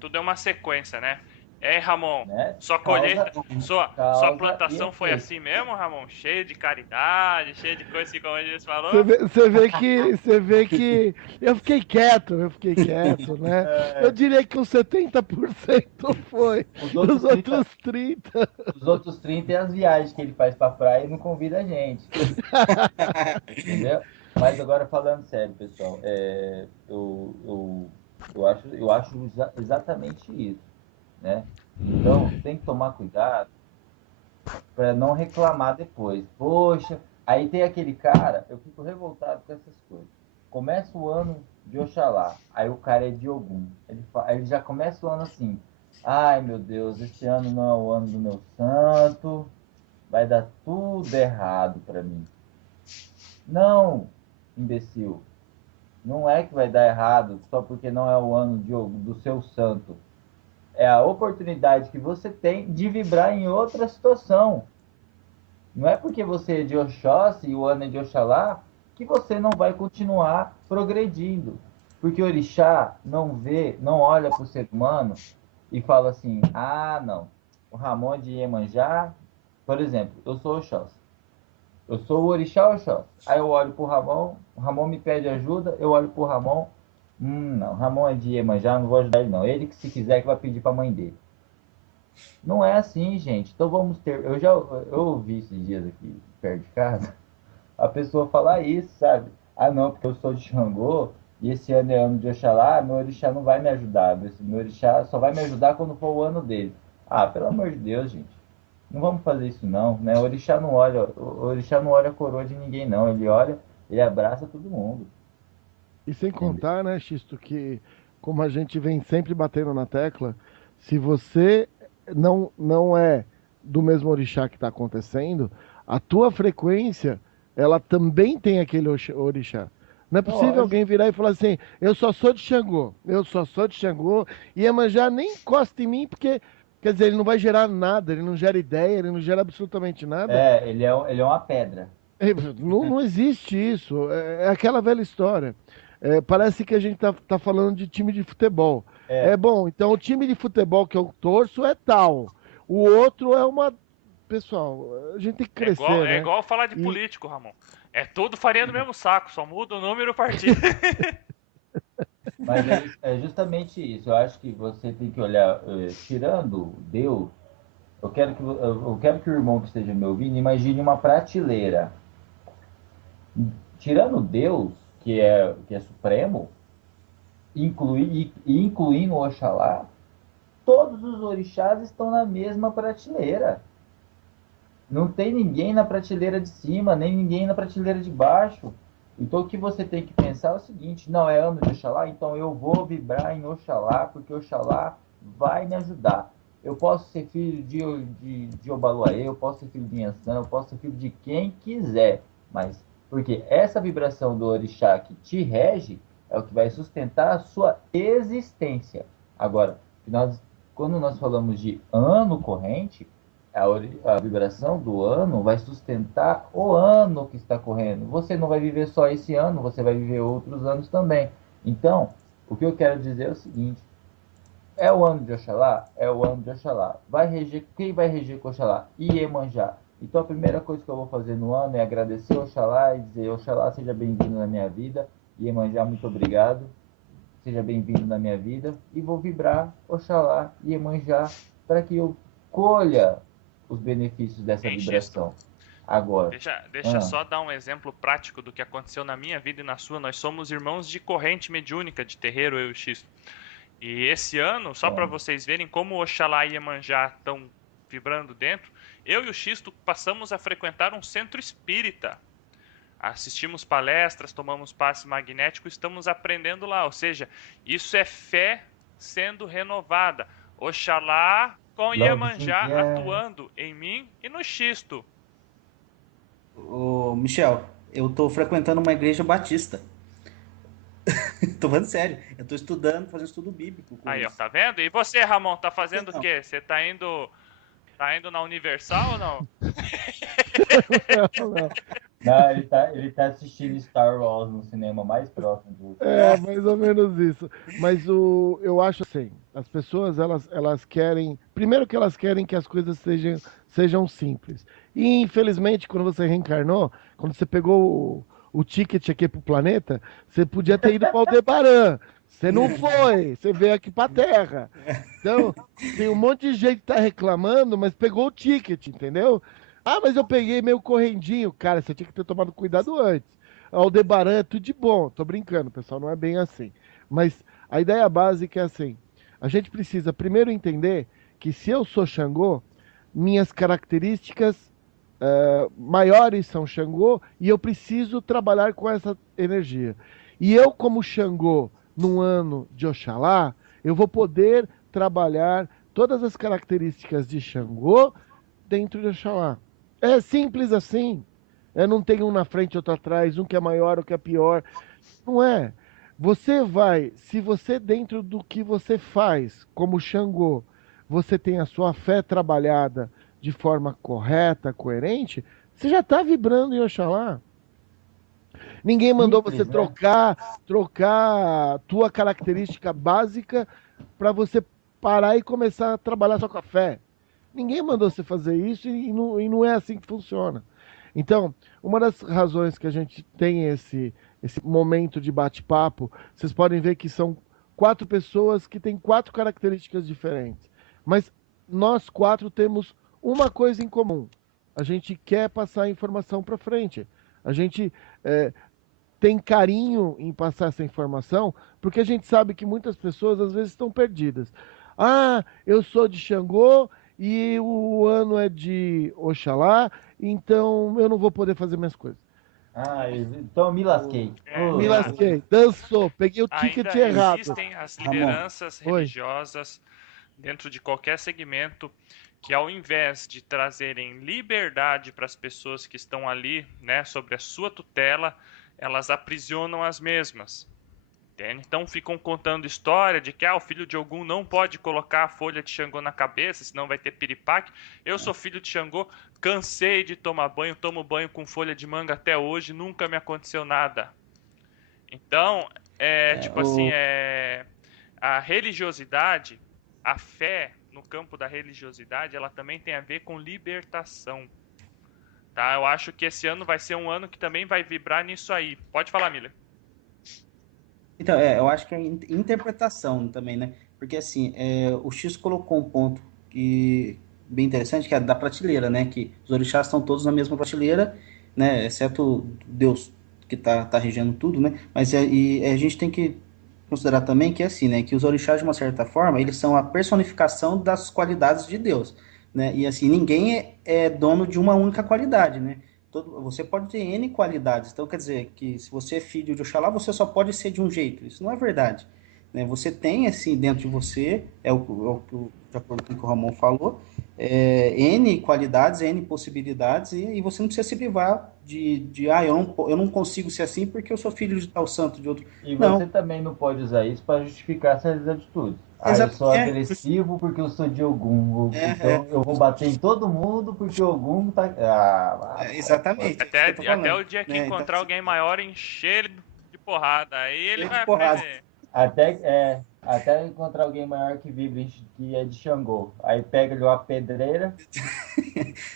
Tudo é uma sequência, né? É, Ramon, né? sua Causa, colheita, sua causa e plantação foi efeito. assim mesmo, Ramon? Cheio de caridade, cheio de coisa assim como a gente Você falou? vê, você vê que eu fiquei quieto, né? Eu É, diria que uns 70% foi, os os outros 30, outros 30. os outros 30 é as viagens que ele faz para a praia e não convida a gente, entendeu? Mas agora falando sério, pessoal, eu acho exatamente isso, né? Então, tem que tomar cuidado para não reclamar depois. Poxa, aí tem aquele cara, eu fico revoltado com essas coisas. começa o ano de Oxalá, aí o cara é de Ogum. Aí ele já começa o ano assim, ai meu Deus, esse ano não é o ano do meu santo, vai dar tudo errado para mim. Não, imbecil, não é que vai dar errado só porque não é o ano do seu santo. É a oportunidade que você tem de vibrar em outra situação. Não é porque você é de Oxóssi e o ano é de Oxalá que você não vai continuar progredindo. Porque o orixá não vê, não olha para o ser humano e fala assim: ah, não, o Ramon de Iemanjá, por exemplo, eu sou Oxóssi. Eu sou o orixá Oxóssi. Aí eu olho para o Ramon me pede ajuda, eu olho para o Ramon, não, Ramon é de Iemanjá, não vou ajudar ele não. Ele que se quiser que vai pedir para a mãe dele. Não é assim, gente. Então vamos ter. Eu ouvi esses dias aqui perto de casa a pessoa falar isso, sabe? Ah, não, porque eu sou de Xangô e esse ano é ano de Oxalá, meu orixá não vai me ajudar. Meu orixá só vai me ajudar quando for o ano dele. Ah, pelo amor de Deus, gente. Não vamos fazer isso não, né? O orixá não olha a coroa de ninguém não. Ele olha, ele abraça todo mundo. E sem Entendeu? contar, né, Xisto, que como a gente vem sempre batendo na tecla, se você não é do mesmo orixá que está acontecendo, a tua frequência, ela também tem aquele orixá. Não é possível Lógico. alguém virar e falar assim, eu só sou de Xangô, eu só sou de Xangô, e Iemanjá nem encosta em mim, porque, quer dizer, ele não vai gerar nada, ele não gera ideia, ele não gera absolutamente nada. É, ele é uma pedra. Não existe isso. É aquela velha história. Parece que a gente tá falando de time de futebol. É É, bom, então o time de futebol que eu torço é tal. O outro é uma. Pessoal, a gente tem que crescer, É né? igual falar de E, político, Ramon. É tudo farinha do mesmo saco, só muda o número e o partido. mas é justamente isso. Eu acho que você tem que olhar, tirando Deus, eu quero que o irmão que esteja me ouvindo imagine uma prateleira. Tirando Deus, que é supremo, incluindo Oxalá, todos os orixás estão na mesma prateleira. Não tem ninguém na prateleira de cima, nem ninguém na prateleira de baixo. Então o que você tem que pensar é o seguinte: não é ano de Oxalá, então eu vou vibrar em Oxalá, porque Oxalá vai me ajudar. Eu posso ser filho de Obaluaê, eu posso ser filho de Inhansã, eu posso ser filho de quem quiser, mas porque essa vibração do orixá que te rege é o que vai sustentar a sua existência. Agora, quando nós falamos de ano corrente, a vibração do ano vai sustentar o ano que está correndo. Você não vai viver só esse ano, você vai viver outros anos também. Então, o que eu quero dizer é o seguinte: é o ano de Oxalá? É o ano de Oxalá. Quem vai reger com Oxalá? Iemanjá. Então a primeira coisa que eu vou fazer no ano é agradecer Oxalá e dizer: Oxalá, seja bem-vindo na minha vida. Iemanjá, muito obrigado. Seja bem-vindo na minha vida. E vou vibrar Oxalá e Iemanjá para que eu colha os benefícios dessa Hein, Xisto? vibração. Agora, Deixa só dar um exemplo prático do que aconteceu na minha vida e na sua. Nós somos irmãos de corrente mediúnica de terreiro, eu e o Xisto. E esse ano, só para vocês verem como Oxalá e Iemanjá estão vibrando dentro, eu e o Xisto passamos a frequentar um centro espírita. Assistimos palestras, tomamos passe magnético, estamos aprendendo lá. Ou seja, isso é fé sendo renovada. Oxalá com logo Iemanjá é... atuando em mim e no Xisto. Ô, Michel, eu tô frequentando uma igreja batista. Tô falando sério. Eu tô estudando, fazendo estudo bíblico com Aí, ó, eles. tá vendo? E você, Ramon, tá Vocês fazendo o não. quê? Você tá indo na Universal ou não? não, não. Não, ele tá assistindo Star Wars no cinema mais próximo do... É mais ou menos isso. Mas eu acho assim, as pessoas elas querem, primeiro que elas querem que as coisas sejam simples. E infelizmente, quando você reencarnou, quando você pegou o ticket aqui pro planeta, você podia ter ido para Aldebaran. Você não foi, você veio aqui para Terra. Então, tem um monte de gente que tá reclamando, mas pegou o ticket, entendeu? Ah, mas eu peguei meio correndinho. Cara, você tinha que ter tomado cuidado antes. Aldebaran é tudo de bom. Tô brincando, pessoal, não é bem assim. Mas a ideia básica é assim: a gente precisa primeiro entender que se eu sou Xangô, minhas características maiores são Xangô e eu preciso trabalhar com essa energia. E eu, como Xangô, num ano de Oxalá, eu vou poder trabalhar todas as características de Xangô dentro de Oxalá. É simples assim. Não tem um na frente e outro atrás, um que é maior, o que é pior. Não é. Você vai, se você dentro do que você faz, como Xangô, você tem a sua fé trabalhada de forma correta, coerente, você já está vibrando em Oxalá. Ninguém mandou você Simples, né? trocar a tua característica básica para você parar e começar a trabalhar só com a fé. Ninguém mandou você fazer isso e não é assim que funciona. Então, uma das razões que a gente tem esse momento de bate-papo, vocês podem ver que são 4 pessoas que têm 4 características diferentes. Mas nós 4 temos uma coisa em comum. A gente quer passar a informação para frente. A gente tem carinho em passar essa informação, porque a gente sabe que muitas pessoas às vezes estão perdidas. Ah, eu sou de Xangô e o ano é de Oxalá, então eu não vou poder fazer minhas coisas. Ah, então eu me lasquei. Me Ah, lasquei, dançou, peguei o ticket ainda errado. existem as Ramon. lideranças Oi. religiosas dentro de qualquer segmento que, ao invés de trazerem liberdade para as pessoas que estão ali, né, sobre a sua tutela, elas aprisionam as mesmas. Entende? Então ficam contando história de que o filho de Ogum não pode colocar a folha de Xangô na cabeça, senão vai ter piripaque. Eu sou filho de Xangô, cansei de tomar banho, tomo banho com folha de manga até hoje, nunca me aconteceu nada. Então, tipo assim, a religiosidade, a fé no campo da religiosidade, ela também tem a ver com libertação. Tá? Eu acho que esse ano vai ser um ano que também vai vibrar nisso aí. Pode falar, Miller. Então, eu acho que é interpretação também, né? Porque, assim, o X colocou um ponto bem interessante, que é da prateleira, né? Que os orixás estão todos na mesma prateleira, né? Exceto Deus, que tá regendo tudo, né? Mas a gente tem que considerar também que, assim, né? Que os orixás, de uma certa forma, eles são a personificação das qualidades de Deus, né? E, assim, ninguém é dono de uma única qualidade, né? Você pode ter N qualidades. Então, quer dizer que se você é filho de Oxalá, você só pode ser de um jeito. Isso não é verdade. Né? Você tem, assim, dentro de você, de acordo com o que o Ramon falou, N qualidades, N possibilidades, e você não precisa se privar eu não consigo ser assim porque eu sou filho de tal santo, de outro. E Não, você também não pode usar isso para justificar certas atitudes. Ah, eu exato. sou agressivo porque eu sou de Ogum. Então eu vou bater em todo mundo porque Ogum tá. Exatamente, é isso que eu tô Até falando. o dia que Né? Então, encontrar alguém maior, encher ele de porrada. Aí ele cheio de vai porrada. aprender. Até encontrar alguém maior que vibra, que é de Xangô. Aí pega ali uma pedreira,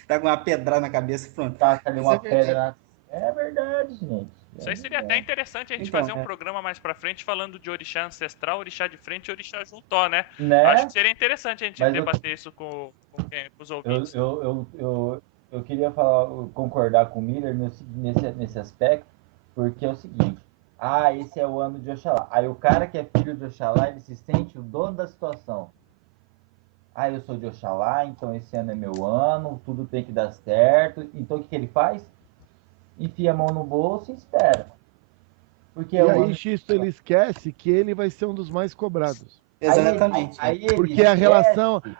Tá com uma pedrada na cabeça, pronto. taca ali Mas é uma pedra verdade. na. É verdade, gente. Isso É aí seria até verdade. interessante a gente Então, fazer um programa mais pra frente falando de orixá ancestral, orixá de frente e orixá juntó, né? Acho Né? que seria interessante a gente Mas debater isso com os eu, ouvintes. eu, eu, eu, eu queria falar, concordar com o Miller nesse aspecto, porque é o seguinte: esse é o ano de Oxalá. Aí o cara que é filho de Oxalá, ele se sente o dono da situação. Eu sou de Oxalá, então esse ano é meu ano, tudo tem que dar certo. Então o que ele faz? Enfia a mão no bolso e espera. Porque é E o aí, ano. Xisto, ele esquece que ele vai ser um dos mais cobrados. Exatamente. Aí ele Porque esquece.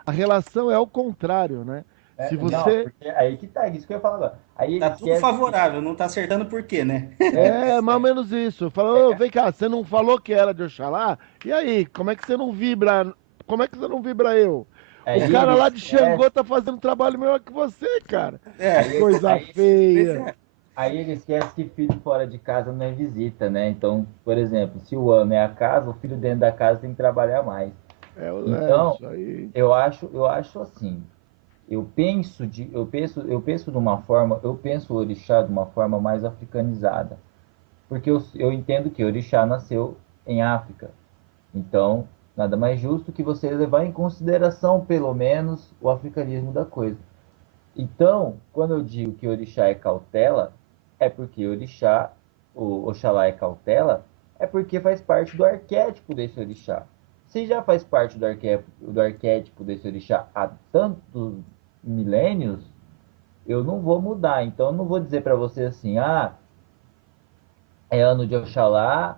a relação é o contrário, né? Se Não, você porque aí que tá, isso que eu ia falar agora. Aí ele Tá tudo esquece que. favorável, não tá acertando por quê, né? É mais ou menos isso. Falou, vem cá, você não falou que era de Oxalá? E aí, como é que você não vibra? Como é que você não vibra eu? O Aí cara ele lá de Xangô esquece. tá fazendo um trabalho melhor que você, cara. É, Coisa Aí, pois feia. é. aí ele esquece que filho fora de casa não é visita, né? Então, por exemplo, se o ano é a casa, o filho dentro da casa tem que trabalhar mais. Então, Isso aí. eu acho assim. Eu penso de uma forma, eu penso o orixá de uma forma mais africanizada, porque eu entendo que o orixá nasceu em África. Então, nada mais justo que você levar em consideração, pelo menos, o africanismo da coisa. Então, quando eu digo que orixá é cautela, é porque orixá, o Oxalá é cautela, é porque faz parte do arquétipo desse orixá. Se já faz parte do arquétipo desse orixá há tantos milênios, eu não vou mudar. Então, eu não vou dizer para você assim, é ano de Oxalá,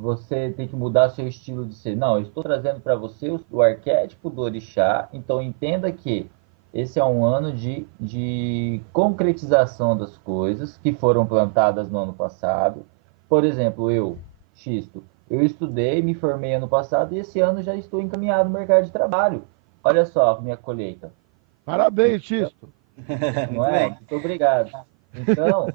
você tem que mudar seu estilo de ser. Não, eu estou trazendo para você o arquétipo do orixá, então entenda que esse é um ano de concretização das coisas que foram plantadas no ano passado. Por exemplo, Xisto, eu estudei, me formei ano passado e esse ano já estou encaminhado no mercado de trabalho. Olha só a minha colheita. Parabéns, Xisto. Não Muito é? bem. Muito obrigado. Então,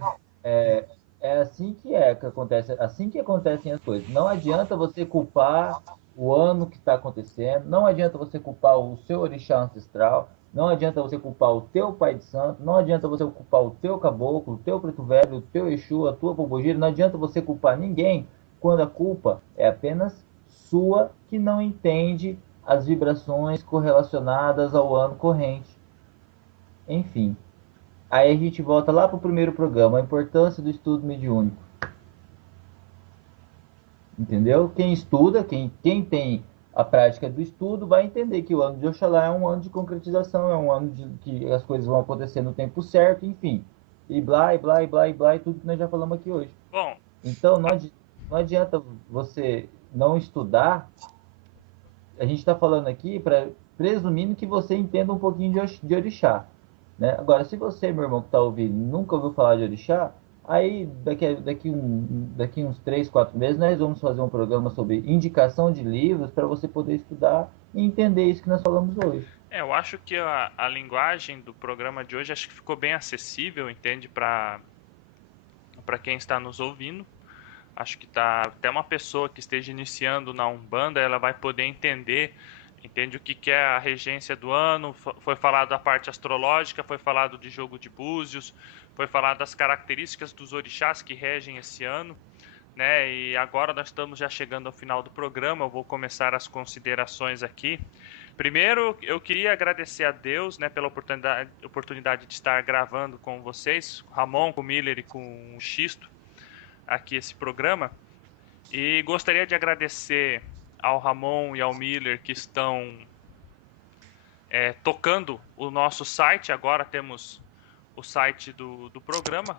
é, é assim que acontece, assim que acontecem as coisas. Não adianta você culpar o ano que está acontecendo, não adianta você culpar o seu orixá ancestral, não adianta você culpar o teu pai de santo, não adianta você culpar o teu caboclo, o teu preto velho, o teu exu, a tua pombogira, não adianta você culpar ninguém quando a culpa é apenas sua que não entende as vibrações correlacionadas ao ano corrente. Enfim. Aí a gente volta lá para o primeiro programa, a importância do estudo mediúnico. Entendeu? Quem estuda, quem tem a prática do estudo, vai entender que o ano de Oxalá é um ano de concretização, é um ano de que as coisas vão acontecer no tempo certo, enfim. E blá, e blá, e blá, e blá, e tudo que nós já falamos aqui hoje. Bom, Então, não adianta você não estudar. A gente está falando aqui presumindo que você entenda um pouquinho de orixá. Né? Agora, se você, meu irmão, que está ouvindo, nunca ouviu falar de orixá, aí daqui uns 3, 4 meses nós vamos fazer um programa sobre indicação de livros para você poder estudar e entender isso que nós falamos hoje. eu acho que a linguagem do programa de hoje acho que ficou bem acessível, entende, para quem está nos ouvindo. Acho que tá até uma pessoa que esteja iniciando na Umbanda, ela vai poder entende o que é a regência do ano. Foi falado da parte astrológica, foi falado de jogo de búzios, foi falado das características dos orixás que regem esse ano, né? E agora nós estamos já chegando ao final do programa, eu vou começar as considerações aqui. Primeiro, eu queria agradecer a Deus, né, pela oportunidade de estar gravando com vocês, com o Ramon, com o Miller e com o Xisto, aqui esse programa. E gostaria de agradecer ao Ramon e ao Miller que estão tocando o nosso site. Agora temos o site do programa,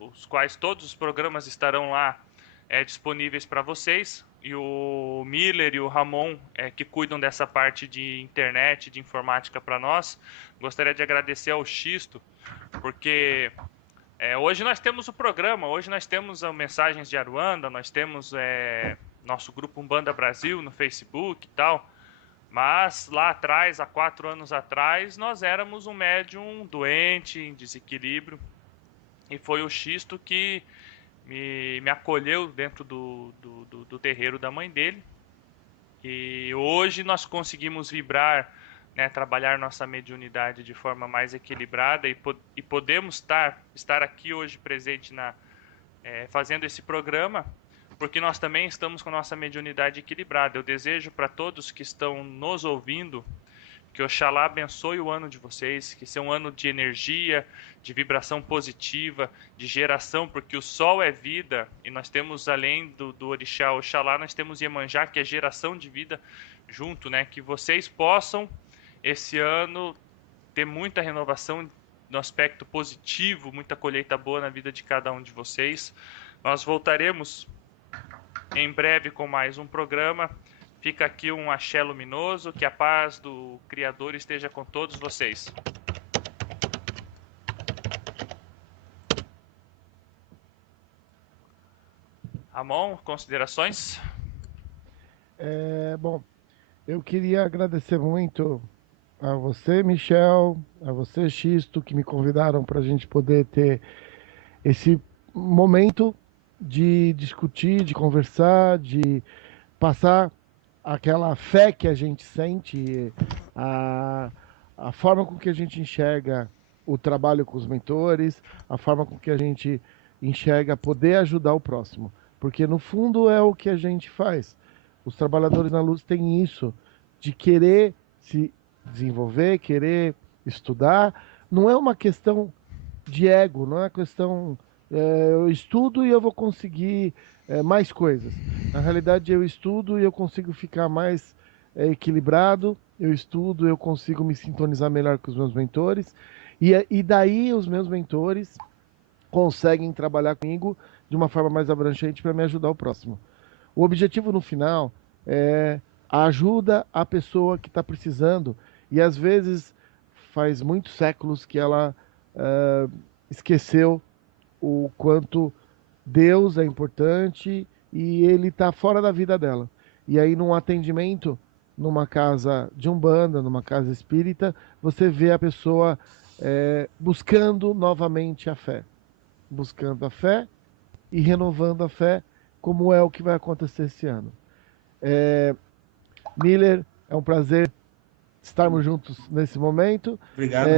os quais todos os programas estarão lá disponíveis para vocês. E o Miller e o Ramon, que cuidam dessa parte de internet, de informática para nós. Gostaria de agradecer ao Xisto, porque hoje nós temos o programa, hoje nós temos a Mensagens de Aruanda, nós temos nosso grupo Umbanda Brasil no Facebook e tal, mas lá atrás, há 4 anos atrás, nós éramos um médium doente, em desequilíbrio, e foi o Xisto que me acolheu dentro do terreiro da mãe dele, e hoje nós conseguimos vibrar, né, trabalhar nossa mediunidade de forma mais equilibrada e podemos estar aqui hoje presente fazendo esse programa, porque nós também estamos com nossa mediunidade equilibrada. Eu desejo para todos que estão nos ouvindo que Oxalá abençoe o ano de vocês, que seja um ano de energia, de vibração positiva, de geração, porque o sol é vida e nós temos, além do orixá Oxalá, nós temos Iemanjá, que é geração de vida junto, né? Que vocês possam esse ano ter muita renovação no aspecto positivo, muita colheita boa na vida de cada um de vocês. Nós voltaremos em breve com mais um programa. Fica aqui um axé luminoso, que a paz do Criador esteja com todos vocês. Ramon, considerações? Bom, eu queria agradecer muito a você, Michel, a você, Xisto, que me convidaram para a gente poder ter esse momento de discutir, de conversar, de passar aquela fé que a gente sente, a forma com que a gente enxerga o trabalho com os mentores, a forma com que a gente enxerga poder ajudar o próximo. Porque no fundo é o que a gente faz. Os trabalhadores na luz têm isso, de querer se desenvolver, querer estudar. Não é uma questão de ego, não é uma questão eu estudo e eu vou conseguir mais coisas. Na realidade, eu estudo e eu consigo ficar mais equilibrado, eu estudo, eu consigo me sintonizar melhor com os meus mentores, e daí os meus mentores conseguem trabalhar comigo de uma forma mais abrangente para me ajudar o próximo. O objetivo no final é a ajuda à pessoa que está precisando e às vezes faz muitos séculos que ela esqueceu o quanto Deus é importante e ele está fora da vida dela. E aí, num atendimento, numa casa de umbanda, numa casa espírita, você vê a pessoa buscando novamente a fé. Buscando a fé e renovando a fé, como é o que vai acontecer esse ano. Miller, é um prazer estarmos juntos nesse momento. Obrigado,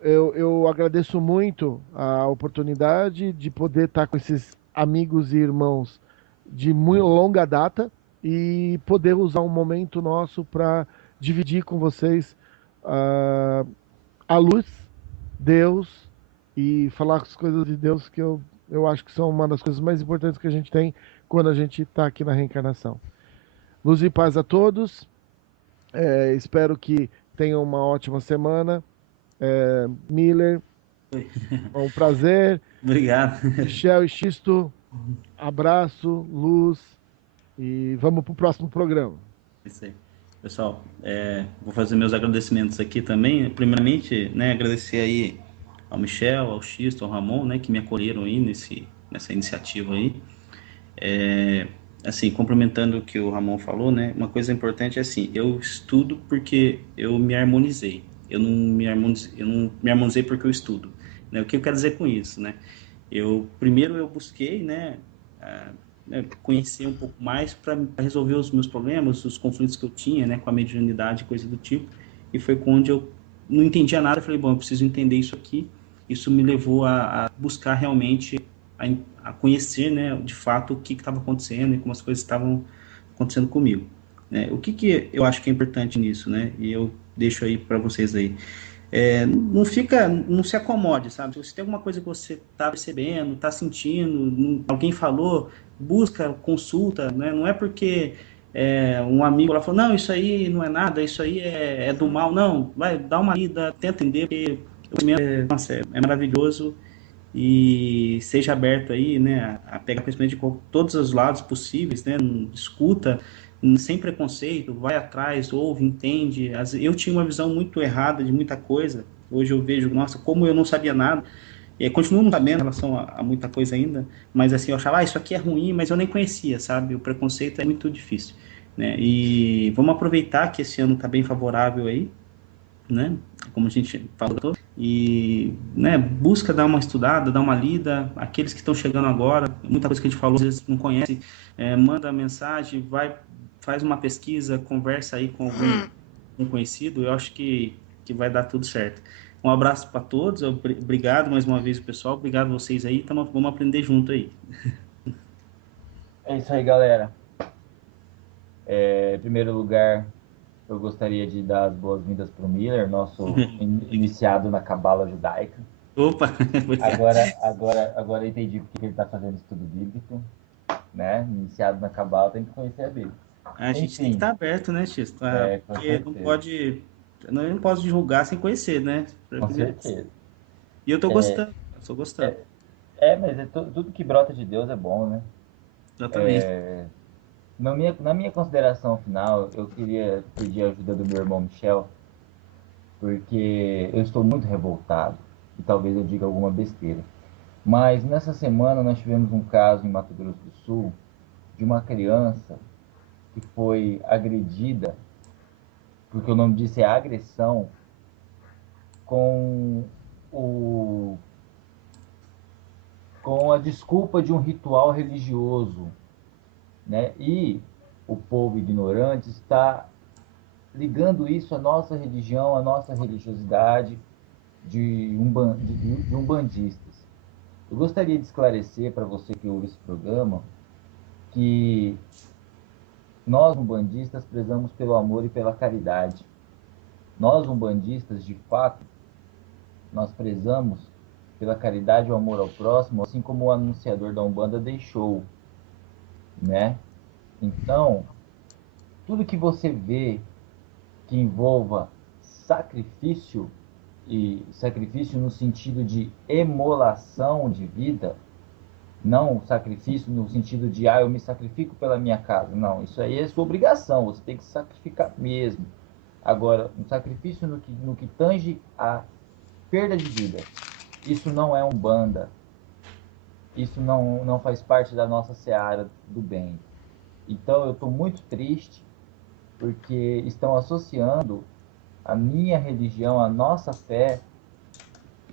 Eu agradeço muito a oportunidade de poder estar com esses amigos e irmãos de muito longa data e poder usar um momento nosso para dividir com vocês a luz, Deus, e falar as coisas de Deus que eu acho que são uma das coisas mais importantes que a gente tem quando a gente está aqui na reencarnação. Luz e paz a todos. Espero que tenham uma ótima semana. Miller, é um prazer. Obrigado. Michel e Xisto, abraço, luz e vamos para o próximo programa. Isso aí. Pessoal, vou fazer meus agradecimentos aqui também. Primeiramente, né, agradecer aí ao Michel, ao Xisto, ao Ramon, né, que me acolheram aí nessa iniciativa aí. Assim, complementando o que o Ramon falou, né, uma coisa importante é assim, eu estudo porque eu me harmonizei. Eu não me harmonizei porque eu estudo. Né? O que eu quero dizer com isso, né? Primeiro eu busquei, né, conhecer um pouco mais para resolver os meus problemas, os conflitos que eu tinha, né, com a mediunidade, coisa do tipo. E foi quando eu não entendia nada, eu falei, bom, eu preciso entender isso aqui. Isso me levou a buscar realmente a conhecer, né, de fato o que estava acontecendo e como as coisas estavam acontecendo comigo. Né? O que eu acho que é importante nisso, né? E eu deixo aí para vocês aí. Não se acomode, sabe? Se você tem alguma coisa que você está percebendo, está sentindo, alguém falou, busca, consulta, né? Não é porque um amigo lá falou, não, isso aí não é nada, isso aí é do mal, não, vai, dá uma lida, tenta entender, porque nossa, é maravilhoso e seja aberto aí, né, a pegar conhecimento de todos os lados possíveis, né, escuta, sem preconceito, vai atrás, ouve, entende. Eu tinha uma visão muito errada de muita coisa, hoje eu vejo, nossa, como eu não sabia nada, e continuo não sabendo em relação a muita coisa ainda, mas assim, eu achava, isso aqui é ruim, mas eu nem conhecia, sabe, o preconceito é muito difícil, né, e vamos aproveitar que esse ano está bem favorável aí, né? Como a gente falou, e né, busca dar uma estudada, dar uma lida. Aqueles que estão chegando agora, muita coisa que a gente falou, às vezes não conhece, manda mensagem, faz uma pesquisa, conversa aí com algum conhecido. Eu acho que vai dar tudo certo. Um abraço para todos, obrigado mais uma vez, pessoal. Obrigado a vocês aí, vamos aprender junto aí. É isso aí, galera. Em primeiro lugar, eu gostaria de dar as boas-vindas para o Miller, nosso iniciado na cabala judaica. Opa! Agora eu entendi porque ele está fazendo estudo bíblico, né? Iniciado na cabala tem que conhecer a Bíblia. A gente tem que estar aberto, né, Xisto? Porque não pode julgar sem conhecer, né? Com certeza. E eu tô gostando, Mas tudo que brota de Deus é bom, né? Exatamente. Na minha consideração final, eu queria pedir a ajuda do meu irmão Michel, porque eu estou muito revoltado e talvez eu diga alguma besteira. Mas nessa semana nós tivemos um caso em Mato Grosso do Sul de uma criança que foi agredida, porque o nome disso é agressão, com a desculpa de um ritual religioso, né? E o povo ignorante está ligando isso à nossa religião, à nossa religiosidade de umbandistas. Eu gostaria de esclarecer para você que ouve esse programa que nós umbandistas prezamos pelo amor e pela caridade. Nós umbandistas, de fato, nós prezamos pela caridade e o amor ao próximo, assim como o anunciador da Umbanda deixou, né? Então, tudo que você vê que envolva sacrifício, e sacrifício no sentido de emolação de vida, Não sacrifício no sentido de, eu me sacrifico pela minha casa. Não, isso aí é sua obrigação, você tem que se sacrificar mesmo. Agora, um sacrifício no que tange a perda de vida, isso não é Umbanda. Isso não faz parte da nossa seara do bem. Então, eu estou muito triste porque estão associando a minha religião, a nossa fé,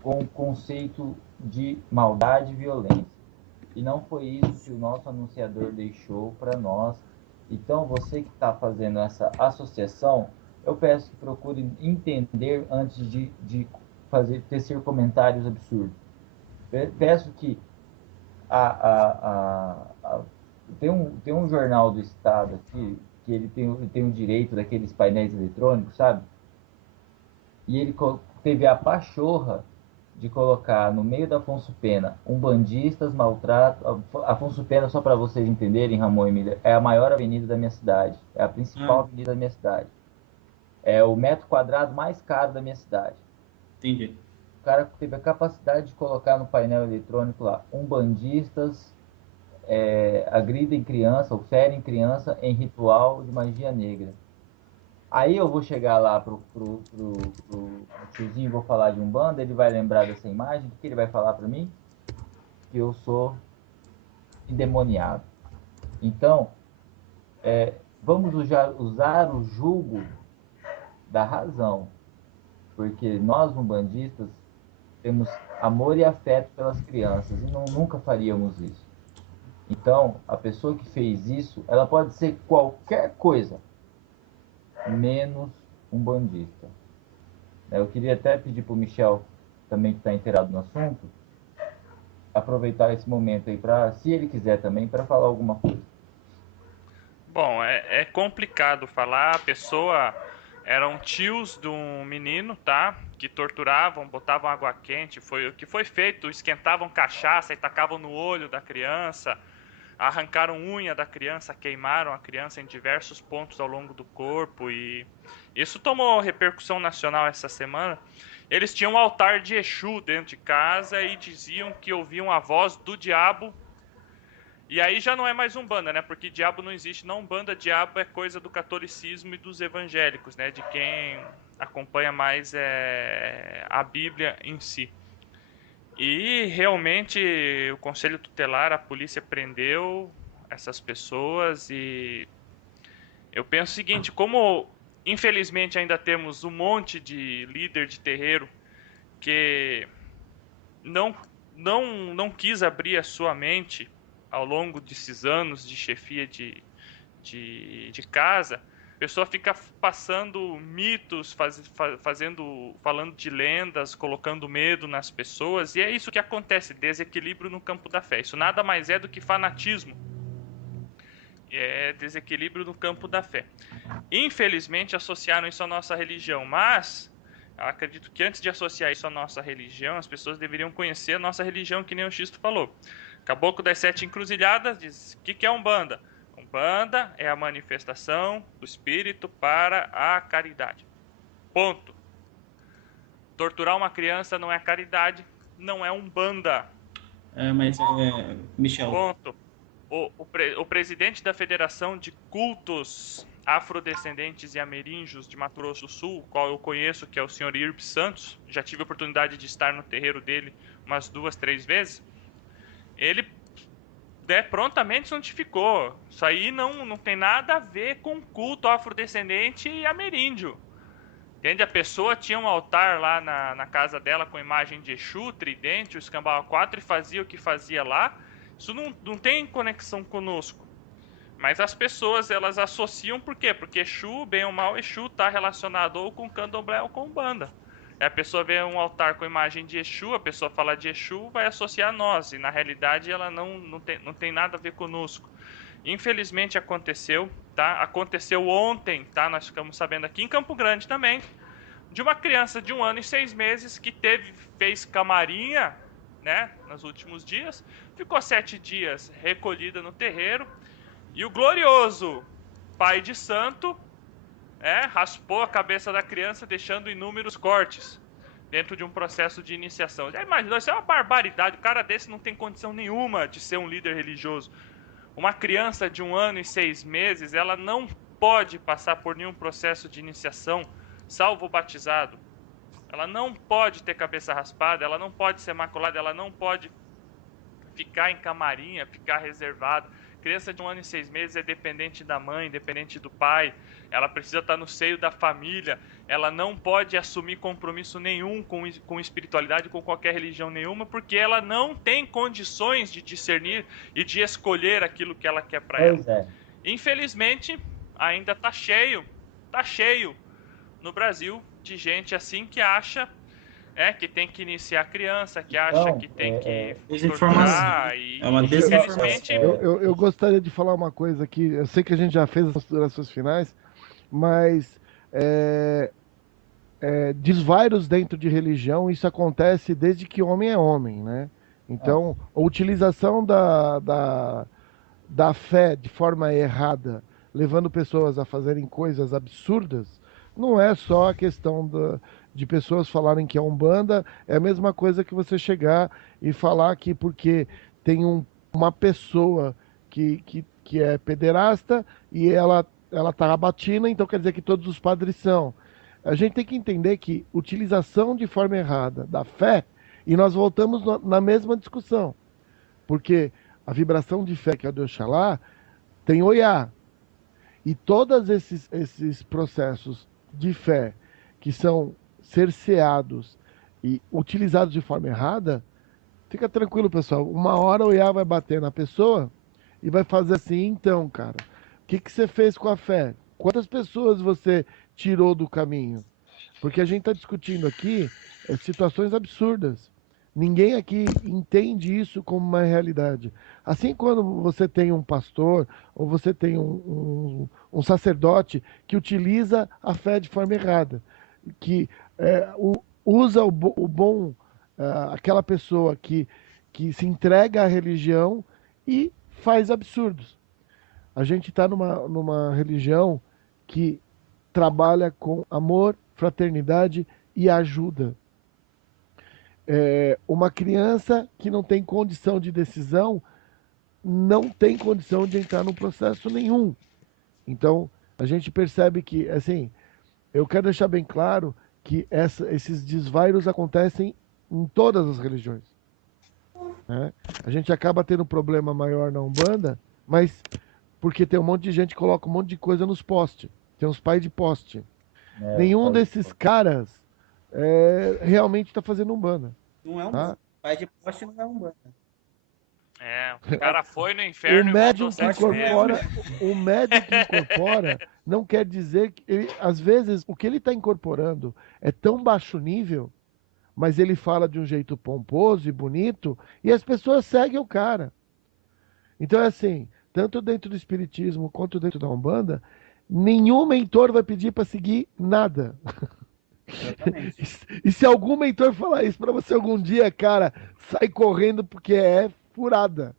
com o conceito de maldade e violência. E não foi isso que o nosso anunciador deixou para nós. Então, você que está fazendo essa associação, eu peço que procure entender antes de tecer comentários absurdos. Peço que tem um jornal do Estado aqui, que ele tem o direito daqueles painéis eletrônicos, sabe? E ele teve a pachorra de colocar no meio da Afonso Pena umbandistas, maltrato. Afonso Pena, só para vocês entenderem, Ramon e Miller, é a maior avenida da minha cidade. É a principal avenida da minha cidade. É o metro quadrado mais caro da minha cidade. Entendi. O cara teve a capacidade de colocar no painel eletrônico lá, umbandistas agridem criança ou ferem criança em ritual de magia negra. Aí eu vou chegar lá pro tiozinho e vou falar de Umbanda, ele vai lembrar dessa imagem, o que ele vai falar para mim? Que eu sou endemoniado. Então, vamos usar o jugo da razão, porque nós umbandistas temos amor e afeto pelas crianças e nunca faríamos isso. Então, a pessoa que fez isso, ela pode ser qualquer coisa, menos umbandista. Eu queria até pedir para o Michel, também que está inteirado no assunto, aproveitar esse momento aí para, se ele quiser também, para falar alguma coisa. Bom, é complicado falar. A pessoa eram tios de um menino, tá? Que torturavam, botavam água quente. Foi o que foi feito. Esquentavam cachaça e tacavam no olho da criança. Arrancaram unha da criança, queimaram a criança em diversos pontos ao longo do corpo. E isso tomou repercussão nacional essa semana. Eles tinham um altar de Exu dentro de casa e diziam que ouviam a voz do diabo. E aí já não é mais Umbanda, né? Porque diabo não existe na Umbanda, diabo é coisa do catolicismo e dos evangélicos, né? De quem acompanha mais a Bíblia em si. E realmente o Conselho Tutelar, a polícia prendeu essas pessoas e eu penso o seguinte, como infelizmente ainda temos um monte de líder de terreiro que não quis abrir a sua mente ao longo desses anos de chefia de casa, a pessoa fica passando mitos, falando de lendas, colocando medo nas pessoas, e é isso que acontece, desequilíbrio no campo da fé. Isso nada mais é do que fanatismo. É desequilíbrio no campo da fé. Infelizmente associaram isso à nossa religião, mas eu acredito que antes de associar isso à nossa religião, as pessoas deveriam conhecer a nossa religião, que nem o Xisto falou. Caboclo das Sete Encruzilhadas diz: o que é Umbanda? Umbanda é a manifestação do espírito para a caridade. Ponto. Torturar uma criança não é caridade, não é Umbanda. Michel. Ponto. O presidente da Federação de Cultos Afrodescendentes e Ameríndios de Mato Grosso do Sul, o qual eu conheço, que é o senhor Irp Santos, já tive a oportunidade de estar no terreiro dele umas 2, 3 vezes, ele prontamente se notificou. Isso aí não tem nada a ver com culto afrodescendente e ameríndio. Entende? A pessoa tinha um altar lá na casa dela com imagem de Exu, tridente, o escambau 4 e fazia o que fazia lá. Isso não tem conexão conosco. Mas as pessoas, elas associam por quê? Porque Exu, bem ou mal, Exu está relacionado ou com candomblé ou com Umbanda. A pessoa vê um altar com imagem de Exu, a pessoa fala de Exu, vai associar a nós. E na realidade ela não tem nada a ver conosco. Infelizmente aconteceu, tá? Aconteceu ontem, tá? Nós ficamos sabendo aqui em Campo Grande também, de uma criança de 1 ano e 6 meses que fez camarinha, né? Nos últimos dias. Ficou 7 dias recolhida no terreiro. E o glorioso pai de santo raspou a cabeça da criança, deixando inúmeros cortes. dentro de um processo de iniciação. Já imaginou? Isso é uma barbaridade. O cara desse não tem condição nenhuma de ser um líder religioso. Uma criança de 1 ano e 6 meses, ela não pode passar por nenhum processo de iniciação, salvo o batizado. Ela não pode ter cabeça raspada, ela não pode ser maculada, ela não pode ficar em camarinha, ficar reservada. Criança de 1 ano e 6 meses é dependente da mãe, dependente do pai, ela precisa estar no seio da família, ela não pode assumir compromisso nenhum com espiritualidade, com qualquer religião nenhuma, porque ela não tem condições de discernir e de escolher aquilo que ela quer para ela. Infelizmente, ainda está cheio no Brasil de gente assim que acha que tem que iniciar a criança, que acha que tem que desinformação. É uma desinformação. Eu gostaria de falar uma coisa aqui. Eu sei que a gente já fez as considerações finais, mas desvairos dentro de religião, isso acontece desde que homem é homem, né? Então, a utilização da fé de forma errada, levando pessoas a fazerem coisas absurdas, não é só a questão de pessoas falarem que é Umbanda, é a mesma coisa que você chegar e falar que porque tem uma pessoa que é pederasta e ela tá abatina, então quer dizer que todos os padres são. A gente tem que entender que utilização de forma errada da fé, e nós voltamos na mesma discussão, porque a vibração de fé que é o de Oxalá tem Oiá, e todos esses processos de fé que são cerceados e utilizados de forma errada, fica tranquilo, pessoal. Uma hora o Iá vai bater na pessoa e vai fazer assim, então, cara, o que você fez com a fé? Quantas pessoas você tirou do caminho? Porque a gente está discutindo aqui situações absurdas. Ninguém aqui entende isso como uma realidade. Assim, quando você tem um pastor ou você tem um sacerdote que utiliza a fé de forma errada, que usa o bom, aquela pessoa que se entrega à religião e faz absurdos. A gente está numa religião que trabalha com amor, fraternidade e ajuda. Uma criança que não tem condição de decisão não tem condição de entrar no processo nenhum. Então, a gente percebe que, assim, eu quero deixar bem claro que esses desvairos acontecem em todas as religiões. Né? A gente acaba tendo um problema maior na Umbanda, mas porque tem um monte de gente que coloca um monte de coisa nos postes. Tem uns pais de poste. Nenhum desses caras realmente está fazendo Umbanda. Não é Umbanda. Pai de poste não é Umbanda. O cara foi no inferno o médium que incorpora não quer dizer que às vezes o que ele está incorporando é tão baixo nível, mas ele fala de um jeito pomposo e bonito e as pessoas seguem o cara. Então é assim, tanto dentro do espiritismo quanto dentro da Umbanda, nenhum mentor vai pedir para seguir nada. E se algum mentor falar isso para você algum dia, cara, sai correndo porque é furada.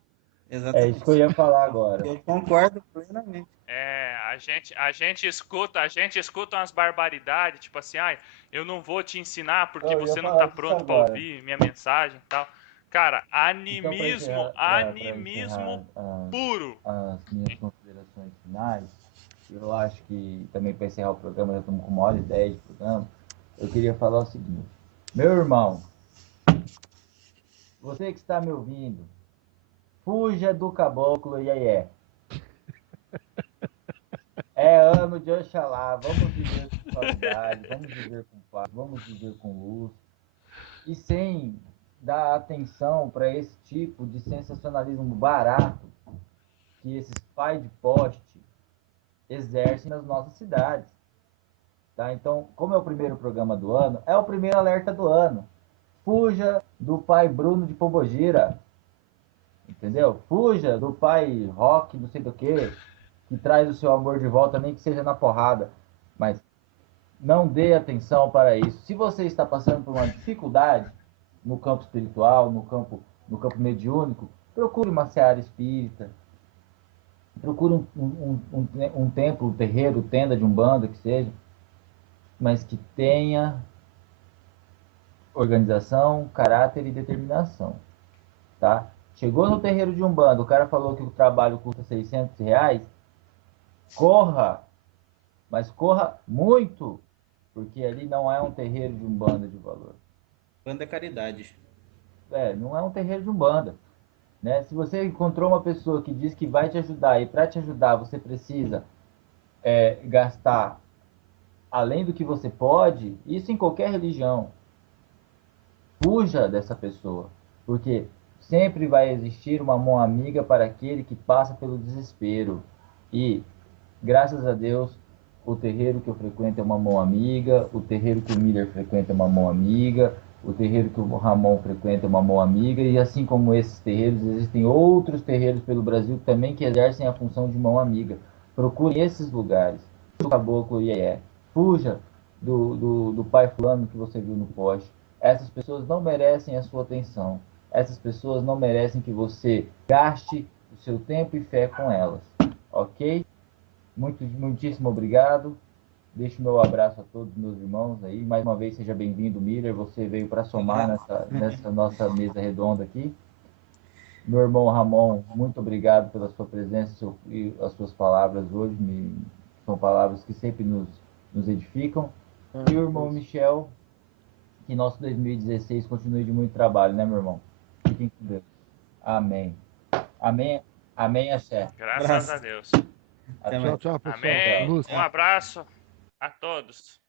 Exatamente. É isso que eu ia falar agora. Eu concordo plenamente. A gente escuta umas barbaridades, tipo assim, eu não vou te ensinar porque você não tá pronto para ouvir minha mensagem e tal. Cara, animismo puro. As minhas considerações finais, eu acho que também para encerrar o programa, já estamos com uma hora e 10 de programa, eu queria falar o seguinte: meu irmão, você que está me ouvindo, fuja do caboclo Iê. É ano de Oxalá, vamos viver com qualidade, vamos viver com paz, vamos viver com luz, e sem dar atenção para esse tipo de sensacionalismo barato que esses pais de poste exercem nas nossas cidades. Tá? Então, como é o primeiro programa do ano, é o primeiro alerta do ano. Fuja do pai Bruno de Pombogira. Entendeu? Fuja do pai Rock, não sei do que traz o seu amor de volta, nem que seja na porrada. Mas não dê atenção para isso. Se você está passando por uma dificuldade no campo espiritual, no campo mediúnico, procure uma seara espírita. Procure um templo, um terreiro, tenda de Umbanda, que seja, mas que tenha organização, caráter e determinação, tá? Chegou no terreiro de Umbanda, o cara falou que o trabalho custa R$ 600, corra, mas corra muito, porque ali não é um terreiro de Umbanda de valor. Banda é caridade. Não é um terreiro de Umbanda, né? Se você encontrou uma pessoa que diz que vai te ajudar e para te ajudar você precisa gastar além do que você pode, isso em qualquer religião, fuja dessa pessoa, porque sempre vai existir uma mão amiga para aquele que passa pelo desespero. E, graças a Deus, o terreiro que eu frequento é uma mão amiga, o terreiro que o Miller frequenta é uma mão amiga, o terreiro que o Ramon frequenta é uma mão amiga, e assim como esses terreiros, existem outros terreiros pelo Brasil também que exercem a função de mão amiga. Procure esses lugares. O caboclo Ié, fuja do pai fulano que você viu no poste. Essas pessoas não merecem a sua atenção. Essas pessoas não merecem que você gaste o seu tempo e fé com elas. Ok? Muitíssimo obrigado. Deixo meu abraço a todos meus irmãos aí. Mais uma vez, seja bem-vindo, Miller. Você veio para somar nessa nossa mesa redonda aqui. Meu irmão Ramon, muito obrigado pela sua presença e as suas palavras hoje. São palavras que sempre nos edificam. E o irmão Michel, que nosso 2016 continue de muito trabalho, né, meu irmão? Fiquem com Deus. Amém. Amém. Amém, axé. Graças a Deus. Até Tchau, mais. tchau, pessoal. Amém. Luz. Um abraço a todos.